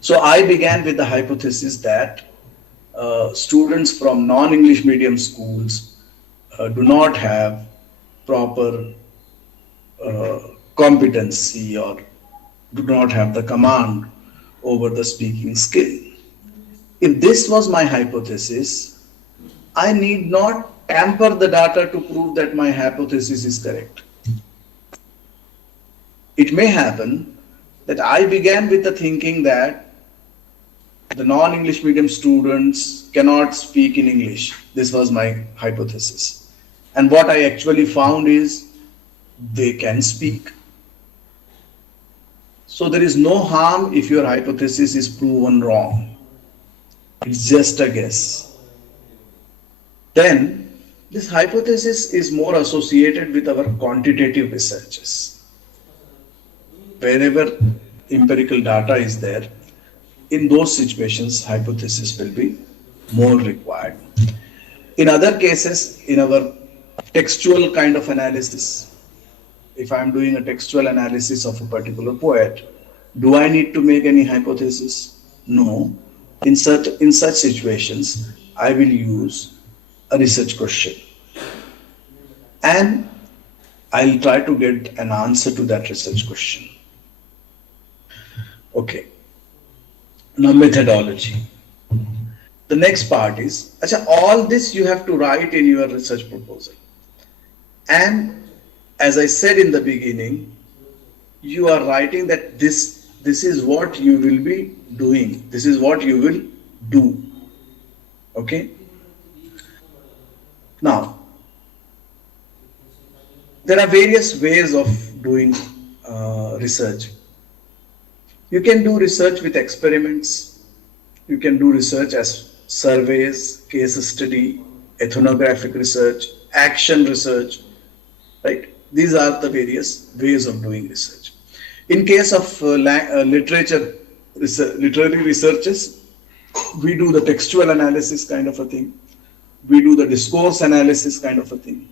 So I began with the hypothesis that students from non-English medium schools do not have proper competency or do not have the command over the speaking skill. If this was my hypothesis, I need not tamper the data to prove that my hypothesis is correct. It may happen that I began with the thinking that the non-English medium students cannot speak in English. This was my hypothesis. And what I actually found is they can speak. So there is no harm if your hypothesis is proven wrong. It's just a guess. Then this hypothesis is more associated with our quantitative researches. Wherever empirical data is there, in those situations, hypothesis will be more required. In other cases, in our textual kind of analysis, if I'm doing a textual analysis of a particular poet, do I need to make any hypothesis? No. In such situations, I will use a research question. And I'll try to get an answer to that research question. Okay. Now methodology. The next part is, all this you have to write in your research proposal. And as I said in the beginning, you are writing that this is what you will be doing. This is what you will do. Okay. Now, there are various ways of doing research. You can do research with experiments. You can do research as surveys, case study, ethnographic research, action research, right? These are the various ways of doing research. In case of literary researches, we do the textual analysis kind of a thing. We do the discourse analysis kind of a thing.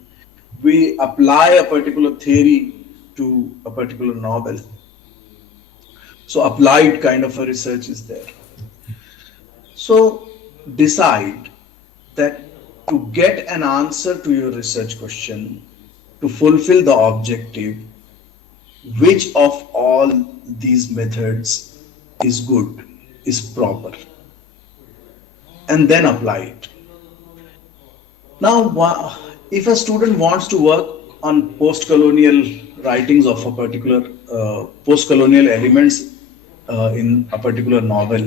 We apply a particular theory to a particular novel. So applied kind of a research is there. So decide that to get an answer to your research question, to fulfill the objective, which of all these methods is good, is proper, and then apply it. Now, if a student wants to work on post-colonial writings of a particular post-colonial elements in a particular novel,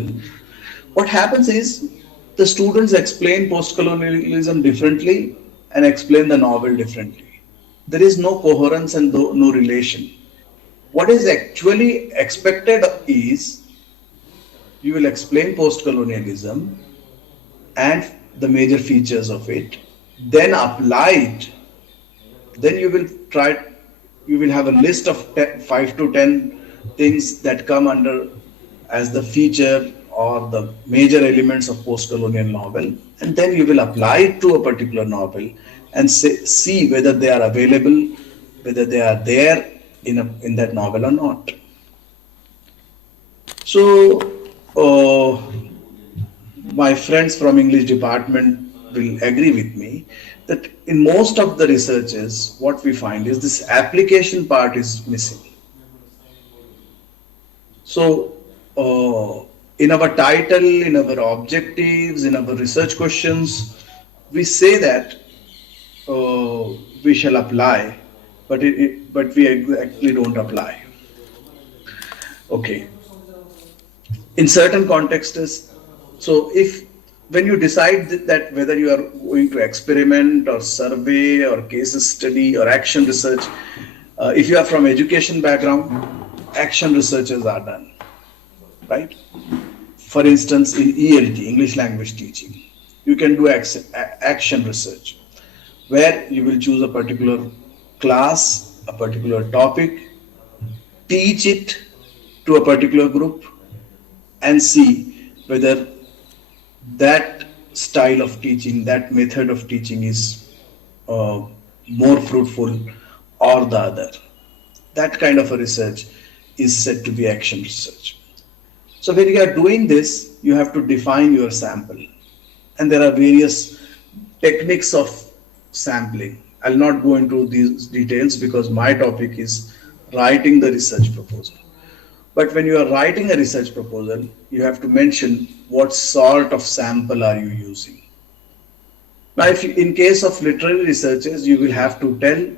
what happens is the students explain post-colonialism differently and explain the novel differently. There is no coherence and no relation. What is actually expected is you will explain post-colonialism and the major features of it, then apply it. Then you will have a list of 5 to 10 things that come under as the feature or the major elements of post-colonial novel, and then you will apply it to a particular novel and see whether they are available, whether they are there in that novel or not. So my friends from English department will agree with me that in most of the researches, what we find is this application part is missing. So in our title, in our objectives, in our research questions, we say that we shall apply, but we actually don't apply. Okay. In certain contexts, so when you decide that whether you are going to experiment or survey or case study or action research, if you are from education background, action researches are done, right? For instance, in ELT, English language teaching, you can do action research, where you will choose a particular class, a particular topic, teach it to a particular group, and see whether that style of teaching, that method of teaching is more fruitful or the other. That kind of a research is said to be action research. So when you are doing this, you have to define your sample. And there are various techniques of sampling. I'll not go into these details because my topic is writing the research proposal. But when you are writing a research proposal, you have to mention what sort of sample are you using. Now, in case of literary researches, you will have to tell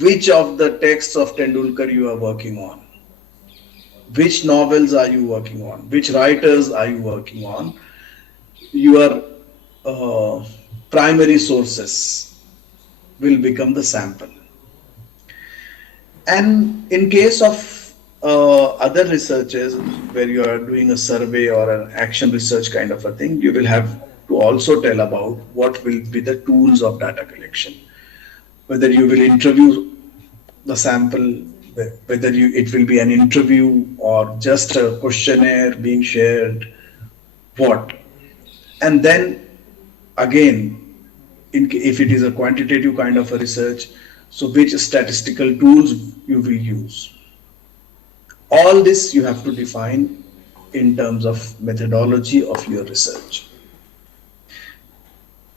which of the texts of Tendulkar you are working on. Which novels are you working on? Which writers are you working on? Your primary sources will become the sample. And in case of other researches where you are doing a survey or an action research kind of a thing, you will have to also tell about what will be the tools of data collection. Whether you will interview the sample whether it will be an interview or just a questionnaire being shared, what. And then again, if it is a quantitative kind of a research, so which statistical tools you will use. All this you have to define in terms of methodology of your research.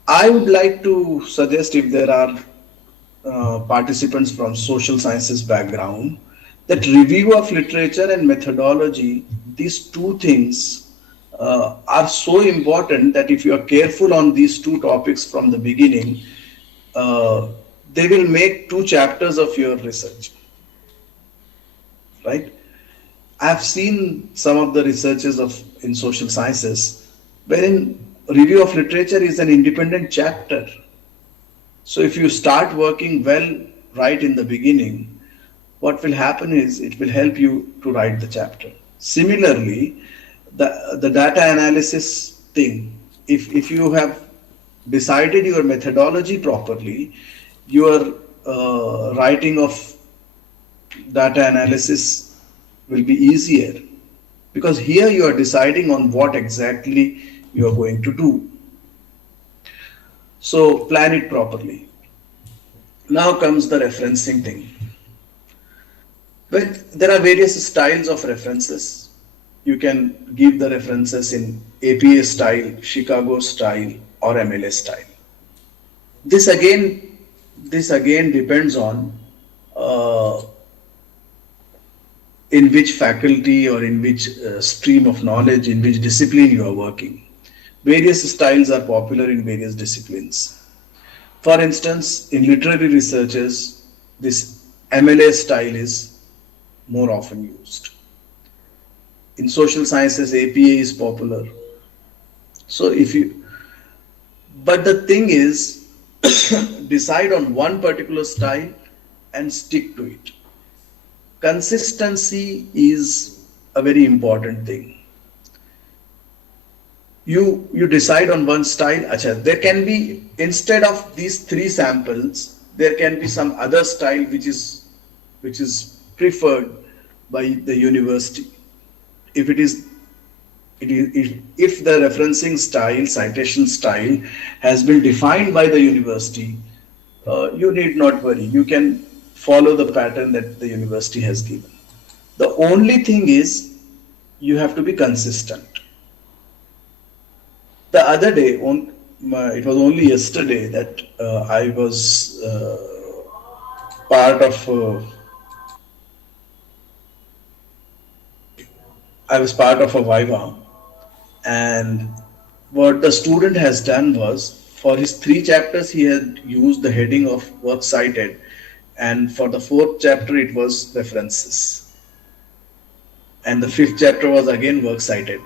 I would like to suggest, if there are participants from social sciences background, that review of literature and methodology, these two things are so important that if you are careful on these two topics from the beginning, they will make 2 chapters of your research, right? I've seen some of the researches in social sciences wherein review of literature is an independent chapter. So if you start working well right in the beginning, what will happen is it will help you to write the chapter. Similarly, the data analysis thing, if you have decided your methodology properly, your writing of data analysis will be easier, because here you are deciding on what exactly you are going to do. So plan it properly. Now comes the referencing thing. But there are various styles of references. You can give the references in APA style, Chicago style, or MLA style. This again depends on in which faculty or in which stream of knowledge, in which discipline you are working. Various styles are popular in various disciplines. For instance, in literary researches, this MLA style is more often used. In social sciences, APA is popular. So but the thing is, decide on one particular style and stick to it. Consistency is a very important thing. You decide on one style. There can be, instead of these 3 samples, there can be some other style which is preferred by the university. If the referencing style, citation style has been defined by the university, you need not worry. You can follow the pattern that the university has given. The only thing is you have to be consistent. The other day, it was only yesterday that I was part of a Viva, and what the student has done was, for his 3 chapters he had used the heading of work cited, and for the 4th chapter it was references, and the 5th chapter was again work cited.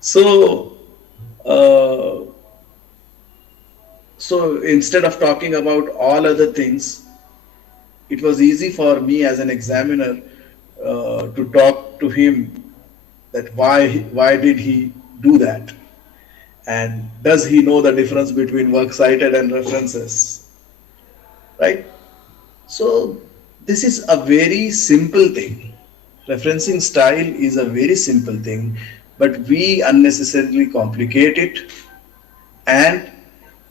So instead of talking about all other things, it was easy for me as an examiner to talk to him that why did he do that, and does he know the difference between works cited and references, right? So this is a very simple thing. Referencing style is a very simple thing, but we unnecessarily complicate it. And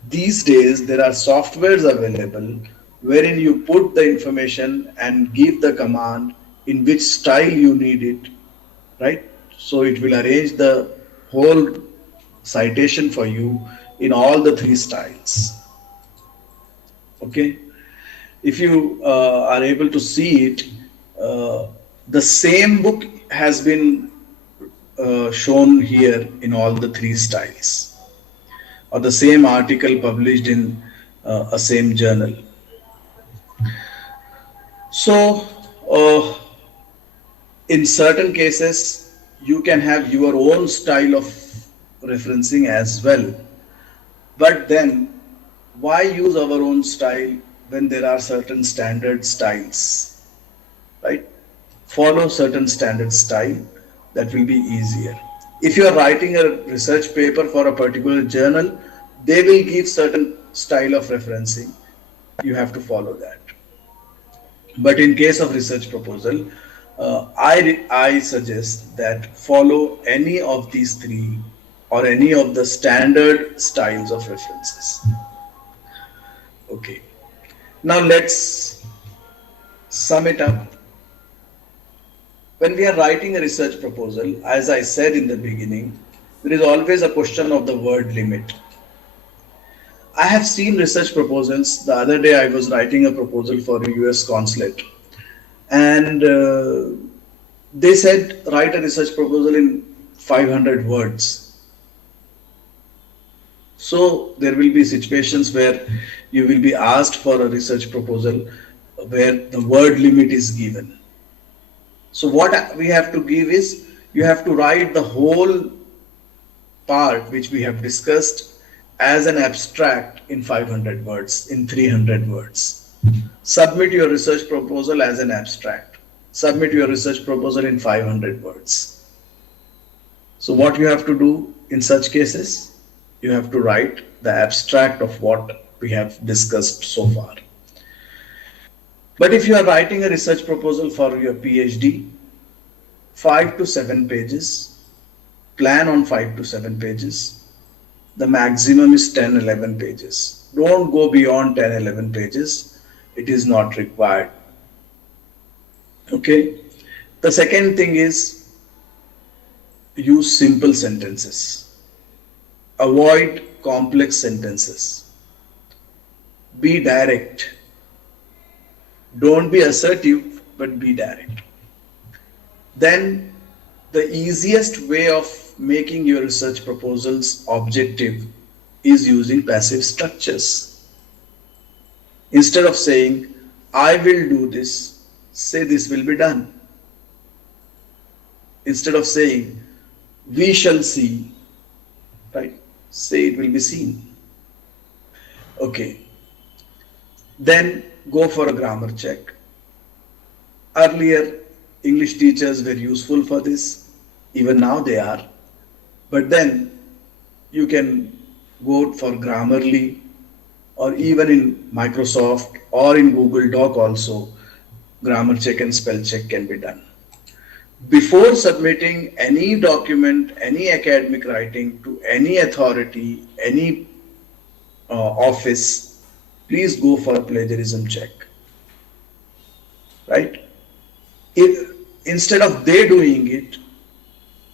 these days there are softwares available wherein you put the information and give the command in which style you need it, right? So it will arrange the whole citation for you in all the 3 styles. Okay, if you are able to see it, the same book has been shown here in all the 3 styles, or the same article published in a same journal. So in certain cases you can have your own style of referencing as well, but then why use our own style when there are certain standard styles, right? Follow certain standard style, that will be easier. If you are writing a research paper for a particular journal, they will give certain style of referencing. You have to follow that. But in case of research proposal, I suggest that follow any of these three or any of the standard styles of references. Okay. Now let's sum it up. When we are writing a research proposal, as I said in the beginning, there is always a question of the word limit. I have seen research proposals. The other day I was writing a proposal for a US consulate, and they said write a research proposal in 500 words. So there will be situations where you will be asked for a research proposal where the word limit is given. So what we have to give is, you have to write the whole part which we have discussed as an abstract in 500 words, in 300 words. Submit your research proposal as an abstract. Submit your research proposal in 500 words. So what you have to do in such cases, you have to write the abstract of what we have discussed so far. But if you are writing a research proposal for your PhD, 5 to 7 pages, plan on 5 to 7 pages. The maximum is 10-11 pages. Don't go beyond 10-11 pages. It is not required. Okay. The second thing is, use simple sentences. Avoid complex sentences. Be direct. Don't be assertive, but be direct. Then the easiest way of making your research proposals objective is using passive structures. Instead of saying, I will do this, say this will be done. Instead of saying, we shall see, right? Say it will be seen. Okay. Then go for a grammar check. Earlier, English teachers were useful for this. Even now they are. But then you can go for Grammarly, or even in Microsoft or in Google Doc also, grammar check and spell check can be done. Before submitting any document, any academic writing to any authority, any office, please go for a plagiarism check. Right? Instead of they doing it,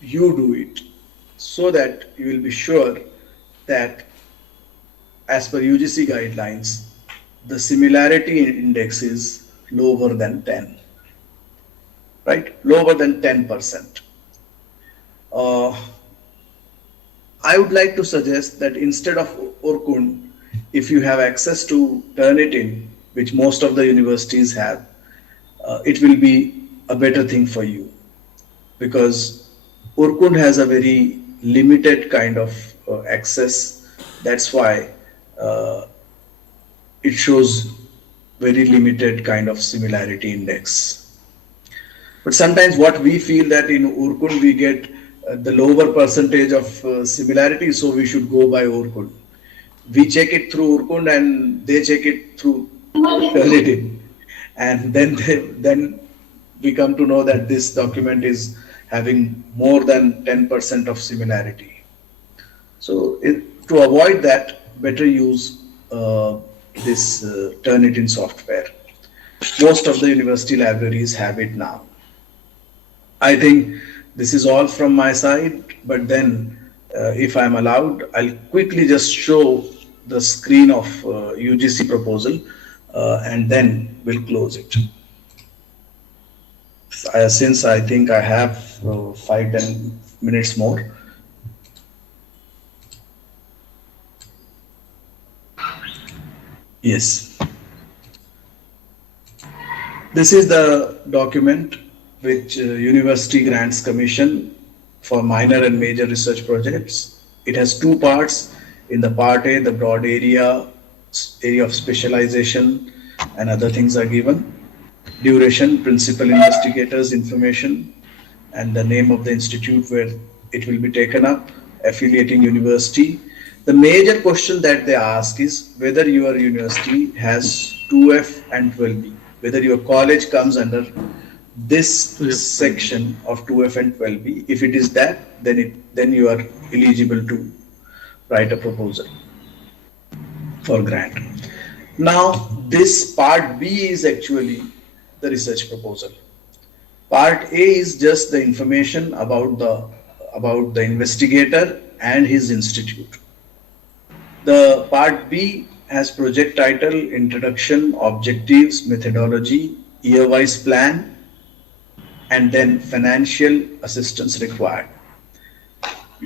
you do it, so that you will be sure that as per UGC guidelines, the similarity index is lower than 10, right? Lower than 10%. I would like to suggest that instead of Urkund, if you have access to Turnitin, which most of the universities have, it will be a better thing for you, because Urkund has a very limited kind of access. That's why it shows very limited kind of similarity index. But sometimes what we feel that in Urkund we get the lower percentage of similarity, so we should go by Urkund. We check it through Urkund and they check it through Turnitin, and then we come to know that this document is having more than 10% of similarity. So to avoid that, better use this Turnitin software. Most of the university libraries have it now. I think this is all from my side, but then if I'm allowed, I'll quickly just show the screen of UGC proposal and then we'll close it. Since I think I have 5-10 minutes more. Yes. This is the document which University Grants Commission for minor and major research projects. It has two parts. In the part A, the broad area of specialization and other things are given. Duration, principal investigators information, and the name of the institute where it will be taken up, affiliating university. The major question that they ask is whether your university has 2F and 12B. whether your college comes under this section of 2F and 12B. If it is that, then you are eligible to write a proposal for grant. Now, this part B is actually the research proposal. Part A is just the information about the investigator and his institute. The part B has project title, introduction, objectives, methodology, year-wise plan, and then financial assistance required.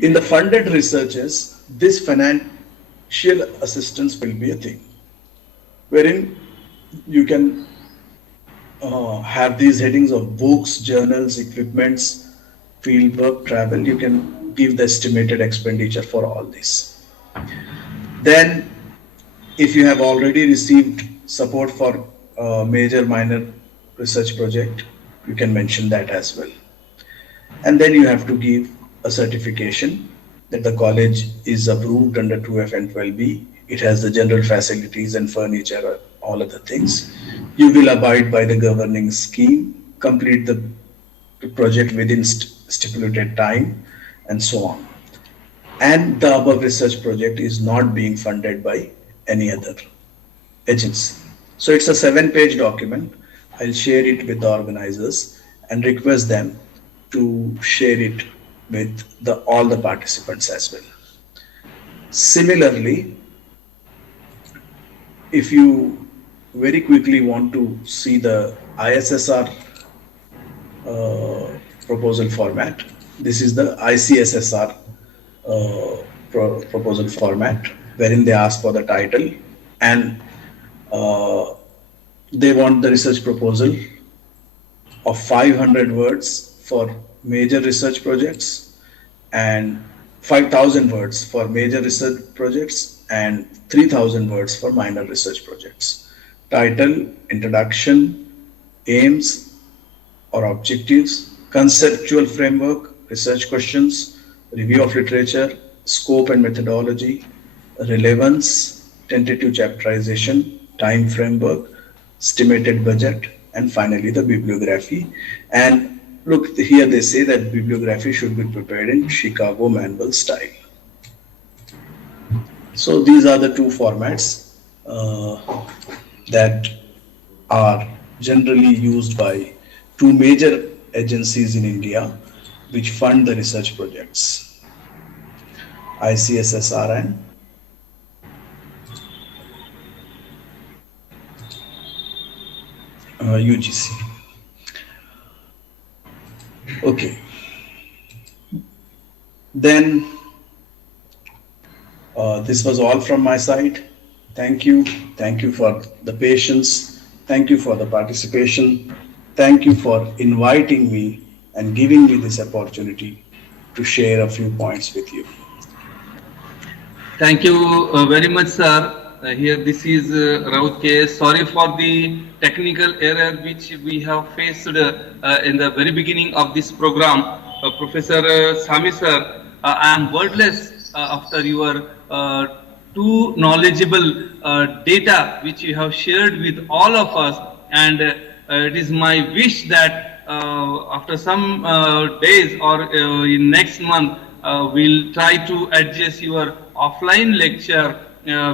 In the funded researches, this financial assistance will be a thing, wherein you can have these headings of books, journals, equipments, fieldwork, travel. You can give the estimated expenditure for all this. Then, if you have already received support for a major minor research project, you can mention that as well. And then you have to give a certification that the college is approved under 2F and 12B. It has the general facilities and furniture, all other things. You will abide by the governing scheme, complete the project within stipulated time, and so on. And the above research project is not being funded by any other agency. So it's a 7-page document. I'll share it with the organizers and request them to share it with all the participants as well. Similarly, if you very quickly want to see the ICSSR proposal format, this is the ICSSR proposal format, wherein they ask for the title and they want the research proposal of 500 words for major research projects and 5,000 words for major research projects and 3,000 words for minor research projects. Title, introduction, aims or objectives, conceptual framework, research questions, review of literature, scope and methodology, relevance, tentative chapterization, time framework, estimated budget, and finally the bibliography. And look, here they say that bibliography should be prepared in Chicago manual style. So these are the two formats that are generally used by two major agencies in India which fund the research projects, ICSSR and UGC. Okay. Then this was all from my side. Thank you. Thank you for the patience. Thank you for the participation. Thank you for inviting me and giving me this opportunity to share a few points with you. Thank you very much, sir. Here this is Raut K. Sorry for the technical error which we have faced in the very beginning of this program. Professor Sami sir, I am wordless after your too knowledgeable data which you have shared with all of us, and it is my wish that after some days or in next month we'll try to adjust your offline lecture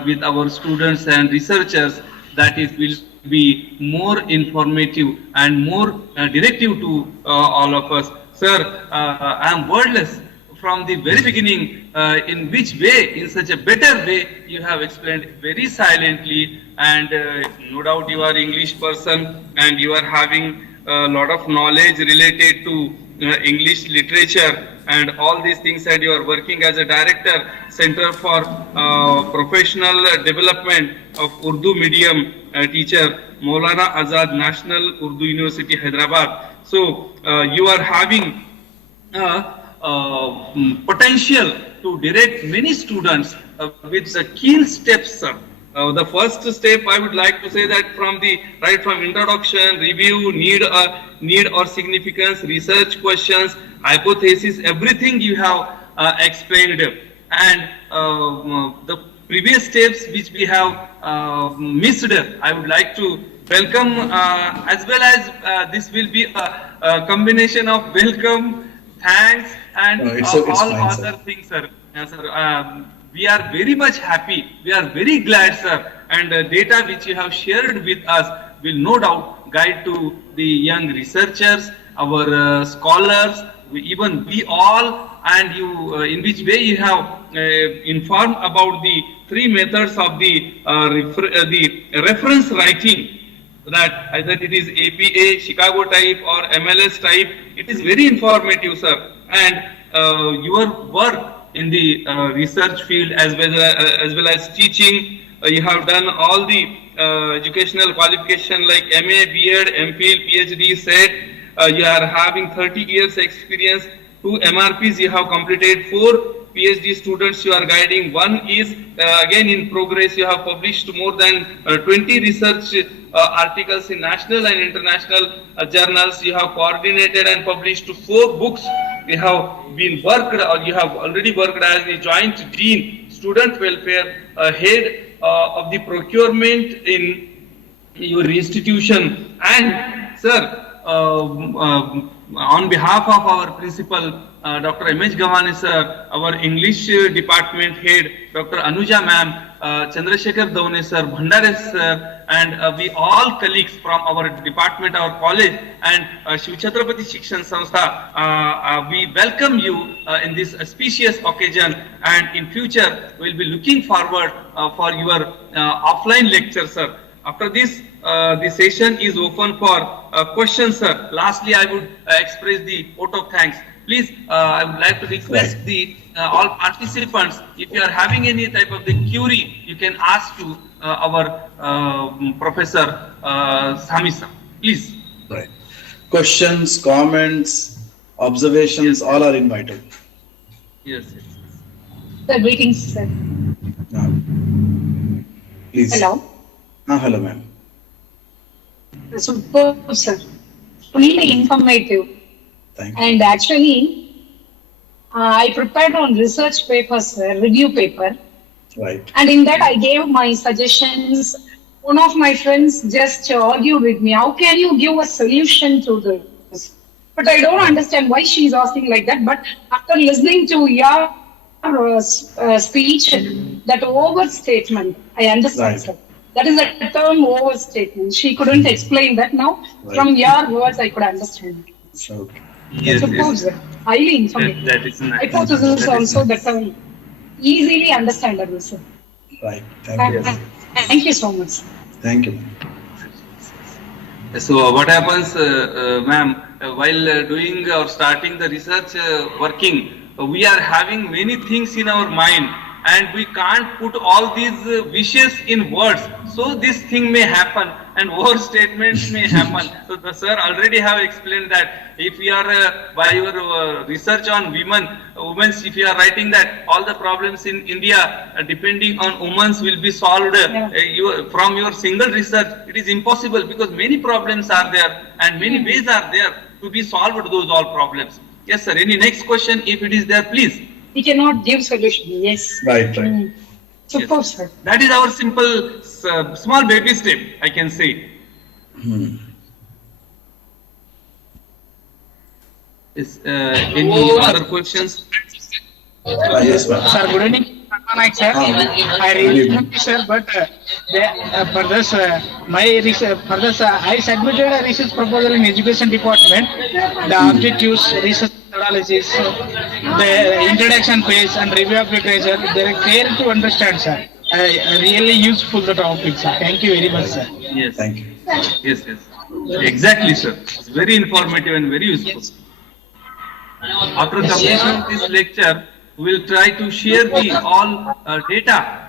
with our students and researchers, that it will be more informative and more directive to all of us. Sir, I am wordless from the very beginning in which way, in such a better way, you have explained very silently, and no doubt you are English person and you are having a lot of knowledge related to English literature and all these things, and you are working as a director, Center for Professional Development of Urdu Medium teacher, Maulana Azad National Urdu University, Hyderabad. So you are having potential to direct many students with the keen steps. The first step, I would like to say that from introduction, review, need or significance, research questions, hypothesis, everything you have explained, and the previous steps which we have missed, I would like to welcome, as well as this will be a combination of welcome, thanks, and it's all fine, other sir. things, sir. Sir, we are very much happy. We are very glad, sir. And the data which you have shared with us will no doubt guide to the young researchers, our scholars, even we all, and you, in which way you have informed about the 3 methods of the reference writing, that either it is APA, Chicago type or MLS type. It is very informative, sir. And your work in the research field as well as teaching, you have done all the educational qualification like MA, BEd, MPhil, PhD, SET. You are having 30 years experience. 2 MRPs you have completed. 4 PhD students you are guiding. 1 is again in progress. You have published more than 20 research articles in national and international journals. You have coordinated and published 4 books. You have been worked, or you have already worked as the Joint Dean, Student Welfare, Head of the Procurement in your institution. And sir, on behalf of our principal, Dr. M.H. Gavani sir, our English department head, Dr. Anuja ma'am, Chandrasekhar Downe sir, Bhandare sir, and we all colleagues from our department, our college, and Shiv Chhatrapati Shikshan Sanstha, we welcome you in this auspicious occasion, and in future we will be looking forward for your offline lecture, sir. After this, the session is open for questions, sir. Lastly, I would express the vote of thanks. Please, I would like to request the all participants, if you are having any type of the query, you can ask to our Professor Sami sir. Please. Right. Questions, comments, observations, all are invited. Yes. Sir, greetings, sir. Please. Hello. Hello, ma'am. Superb, sir. Fully informative. Thank you. And actually, I prepared one research paper, sir, review paper. Right. And in that, I gave my suggestions. One of my friends just argued with me, how can you give a solution to this? But I don't understand why she's asking like that. But after listening to your speech, that overstatement, I understand, Right. sir. That is a term overstatement. She couldn't explain that. Now, Right. from your words, I could understand. Okay. Yes, Suppose, yes. highly informative. That is nice. Hypothesis also that easily understandable, sir. Right. Thank you. Thank you so much. Thank you. So what happens, ma'am, while doing or starting the research working, we are having many things in our mind, and we can't put all these wishes in words. So this thing may happen, and overstatements may happen. So the sir already have explained that if we are by your research on women, if you are writing that all the problems in India depending on women will be solved from your single research, it is impossible, because many problems are there and many ways are there to be solved those all problems. Yes, sir. Any next question, if it is there, please. We cannot give solution. Yes. Right. Right. Suppose, sir. That is our simple, small baby step, I can say. Is any other questions? Yes, ma'am. Sir, good evening. Sir, I really thank you, sir, but for this, I submitted a research proposal in education department. The objectives, research methodologies, the introduction page and review of literature, they are clear to understand, sir. Really useful the topic, sir. Thank you very much, sir. Yes. Thank you. Yes. Exactly, sir. It's very informative and very useful. Yes. After completion of this lecture, we will try to share the all data.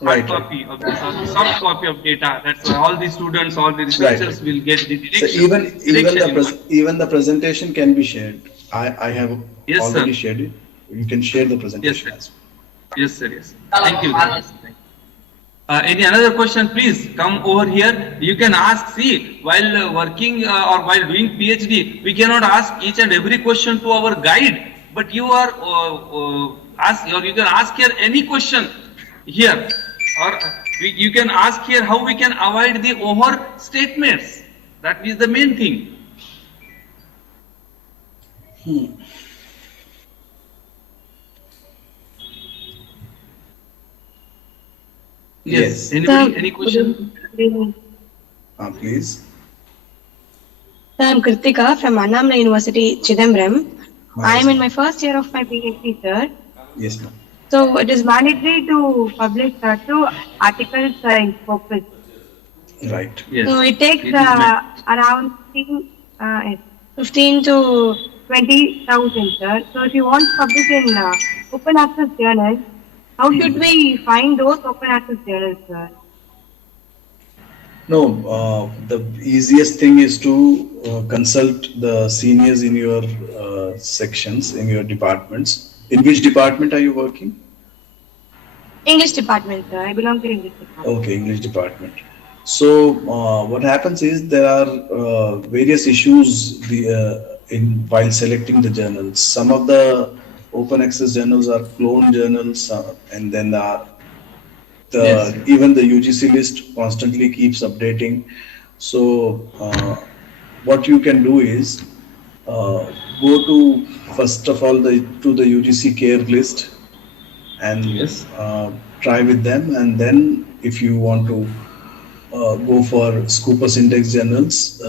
Right. Copy of this, soft copy of data. That's why all the students, all the researchers will get the direction. So even the presentation can be shared. I have already shared it. You can share the presentation. Yes, sir. Yes. Thank you. Any another question? Please come over here. You can ask. See, while working or while doing PhD, we cannot ask each and every question to our guide. But you are ask, or you can ask here any question here, or You can ask here how we can avoid the overstatements. That is the main thing. Yes. Anybody? Any question? Please. I'm Kritika from Annamala University, Chidambaram. I am in my first year of my PhD, sir. Yes, ma'am. So it is mandatory to publish 2 articles in Focus. Right. Yes. So it takes around 15 to 20,000, sir. So if you want to publish in open access journals, how should we find those open access journals, sir? No, the easiest thing is to consult the seniors in your sections, in your departments. In which department are you working? English department, sir. I belong to English department. Okay, English department. So what happens is there are various issues while selecting the journals. Some of the open access journals are cloned journals, and then even the UGC list constantly keeps updating. So what you can do is go to, first of all, to the UGC care list and try with them, and then if you want to go for Scopus Index journals,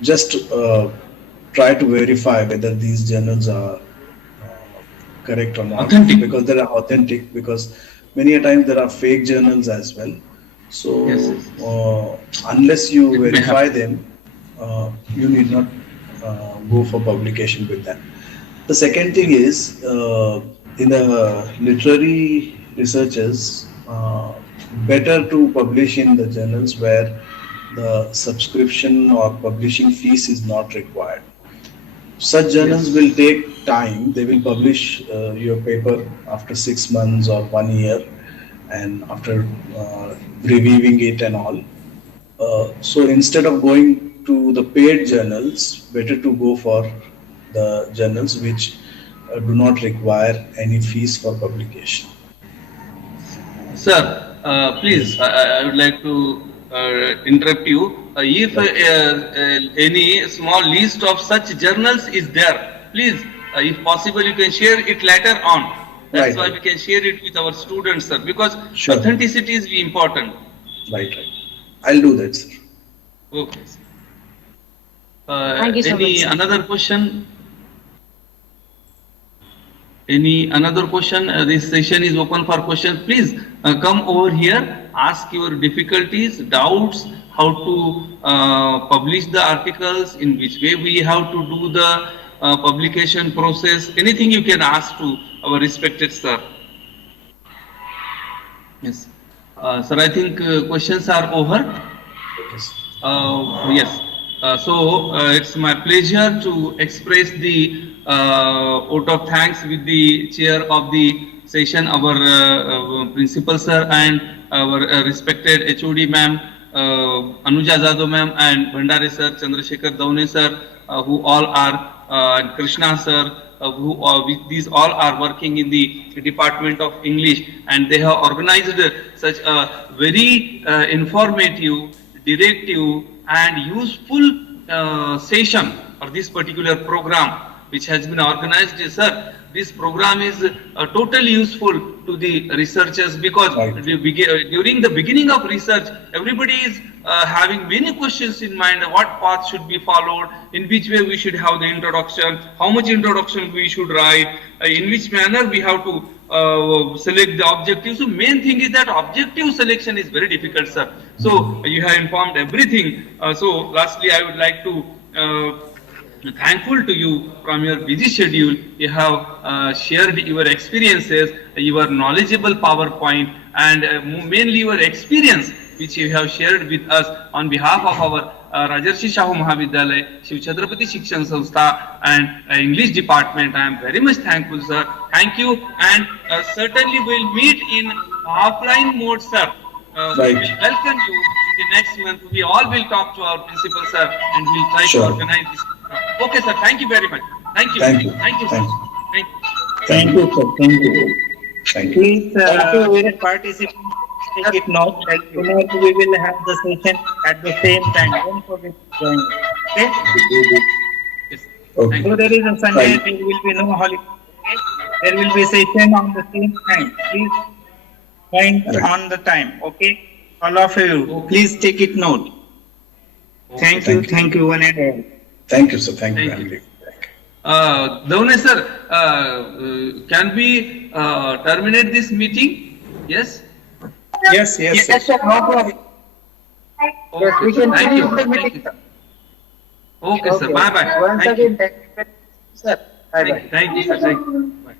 just try to verify whether these journals are correct or not, because they are authentic, because many a time there are fake journals as well. So unless you verify them, you need not go for publication with them. The second thing is, in the literary researches, better to publish in the journals where the subscription or publishing fees is not required. Such journals will take time. They will publish your paper after 6 months or 1 year, and after reviewing it and all. So instead of going to the paid journals, better to go for the journals which do not require any fees for publication. Sir, please, I would like to interrupt you. If any small list of such journals is there, please, if possible, you can share it later on. That's why we can share it with our students, sir, because authenticity is important. Right. I'll do that, sir. Okay. Thank you so any much. another question? Any another question? This session is open for questions. Please come over here, ask your difficulties, doubts, how to publish the articles, in which way we have to do the publication process. Anything you can ask to our respected sir. Yes. Sir, I think questions are over. Yes. So it's my pleasure to express the vote of thanks with the chair of the session, our principal sir, and our respected HOD ma'am, Anuja Azad ma'am, and Bhandare sir, Chandrasekhar Daune sir, who all are, Krishna sir, these all are working in the Department of English, and they have organized such a very informative, directive and useful session for this particular program which has been organized. Sir, this program is totally useful to the researchers, because during the beginning of research, everybody is having many questions in mind: what path should be followed, in which way we should have the introduction, how much introduction we should write, in which manner we have to select the objectives. So main thing is that objective selection is very difficult, sir. So you have informed everything. So lastly, I would like to thankful to you from your busy schedule. You have shared your experiences, your knowledgeable PowerPoint, and mainly your experience which you have shared with us on behalf of our Rajarshi Shahu Mahavidyalaya, Shiv Chhatrapati Shikshan Sanstha, and English department. I am very much thankful, sir. Thank you, and certainly we will meet in offline mode, sir. We will welcome you in the next month. We all will talk to our principal, sir, and we will try to organize this. Okay, sir. Thank you very much. Thank you. Thank you. Thank you, sir. Thank you. Thank you, sir. Thank you. Thank you. Please participate. take it note. Tomorrow we will have the session at the same time. Don't forget to join. Okay? Okay. So there is a Sunday, there will be no holiday. Okay? There will be session on the same time. Please join on the time. Okay? All of you, please take it note. Thank you, one and all. Thank you, sir. Thank you. Davne sir, can we terminate this meeting? Yes? Yes, sir. No problem. Okay, We can thank you. finish the meeting. Okay, sir. Bye bye. Once again, thank you, sir. Bye bye. Thank you, sir. Thank you. Bye.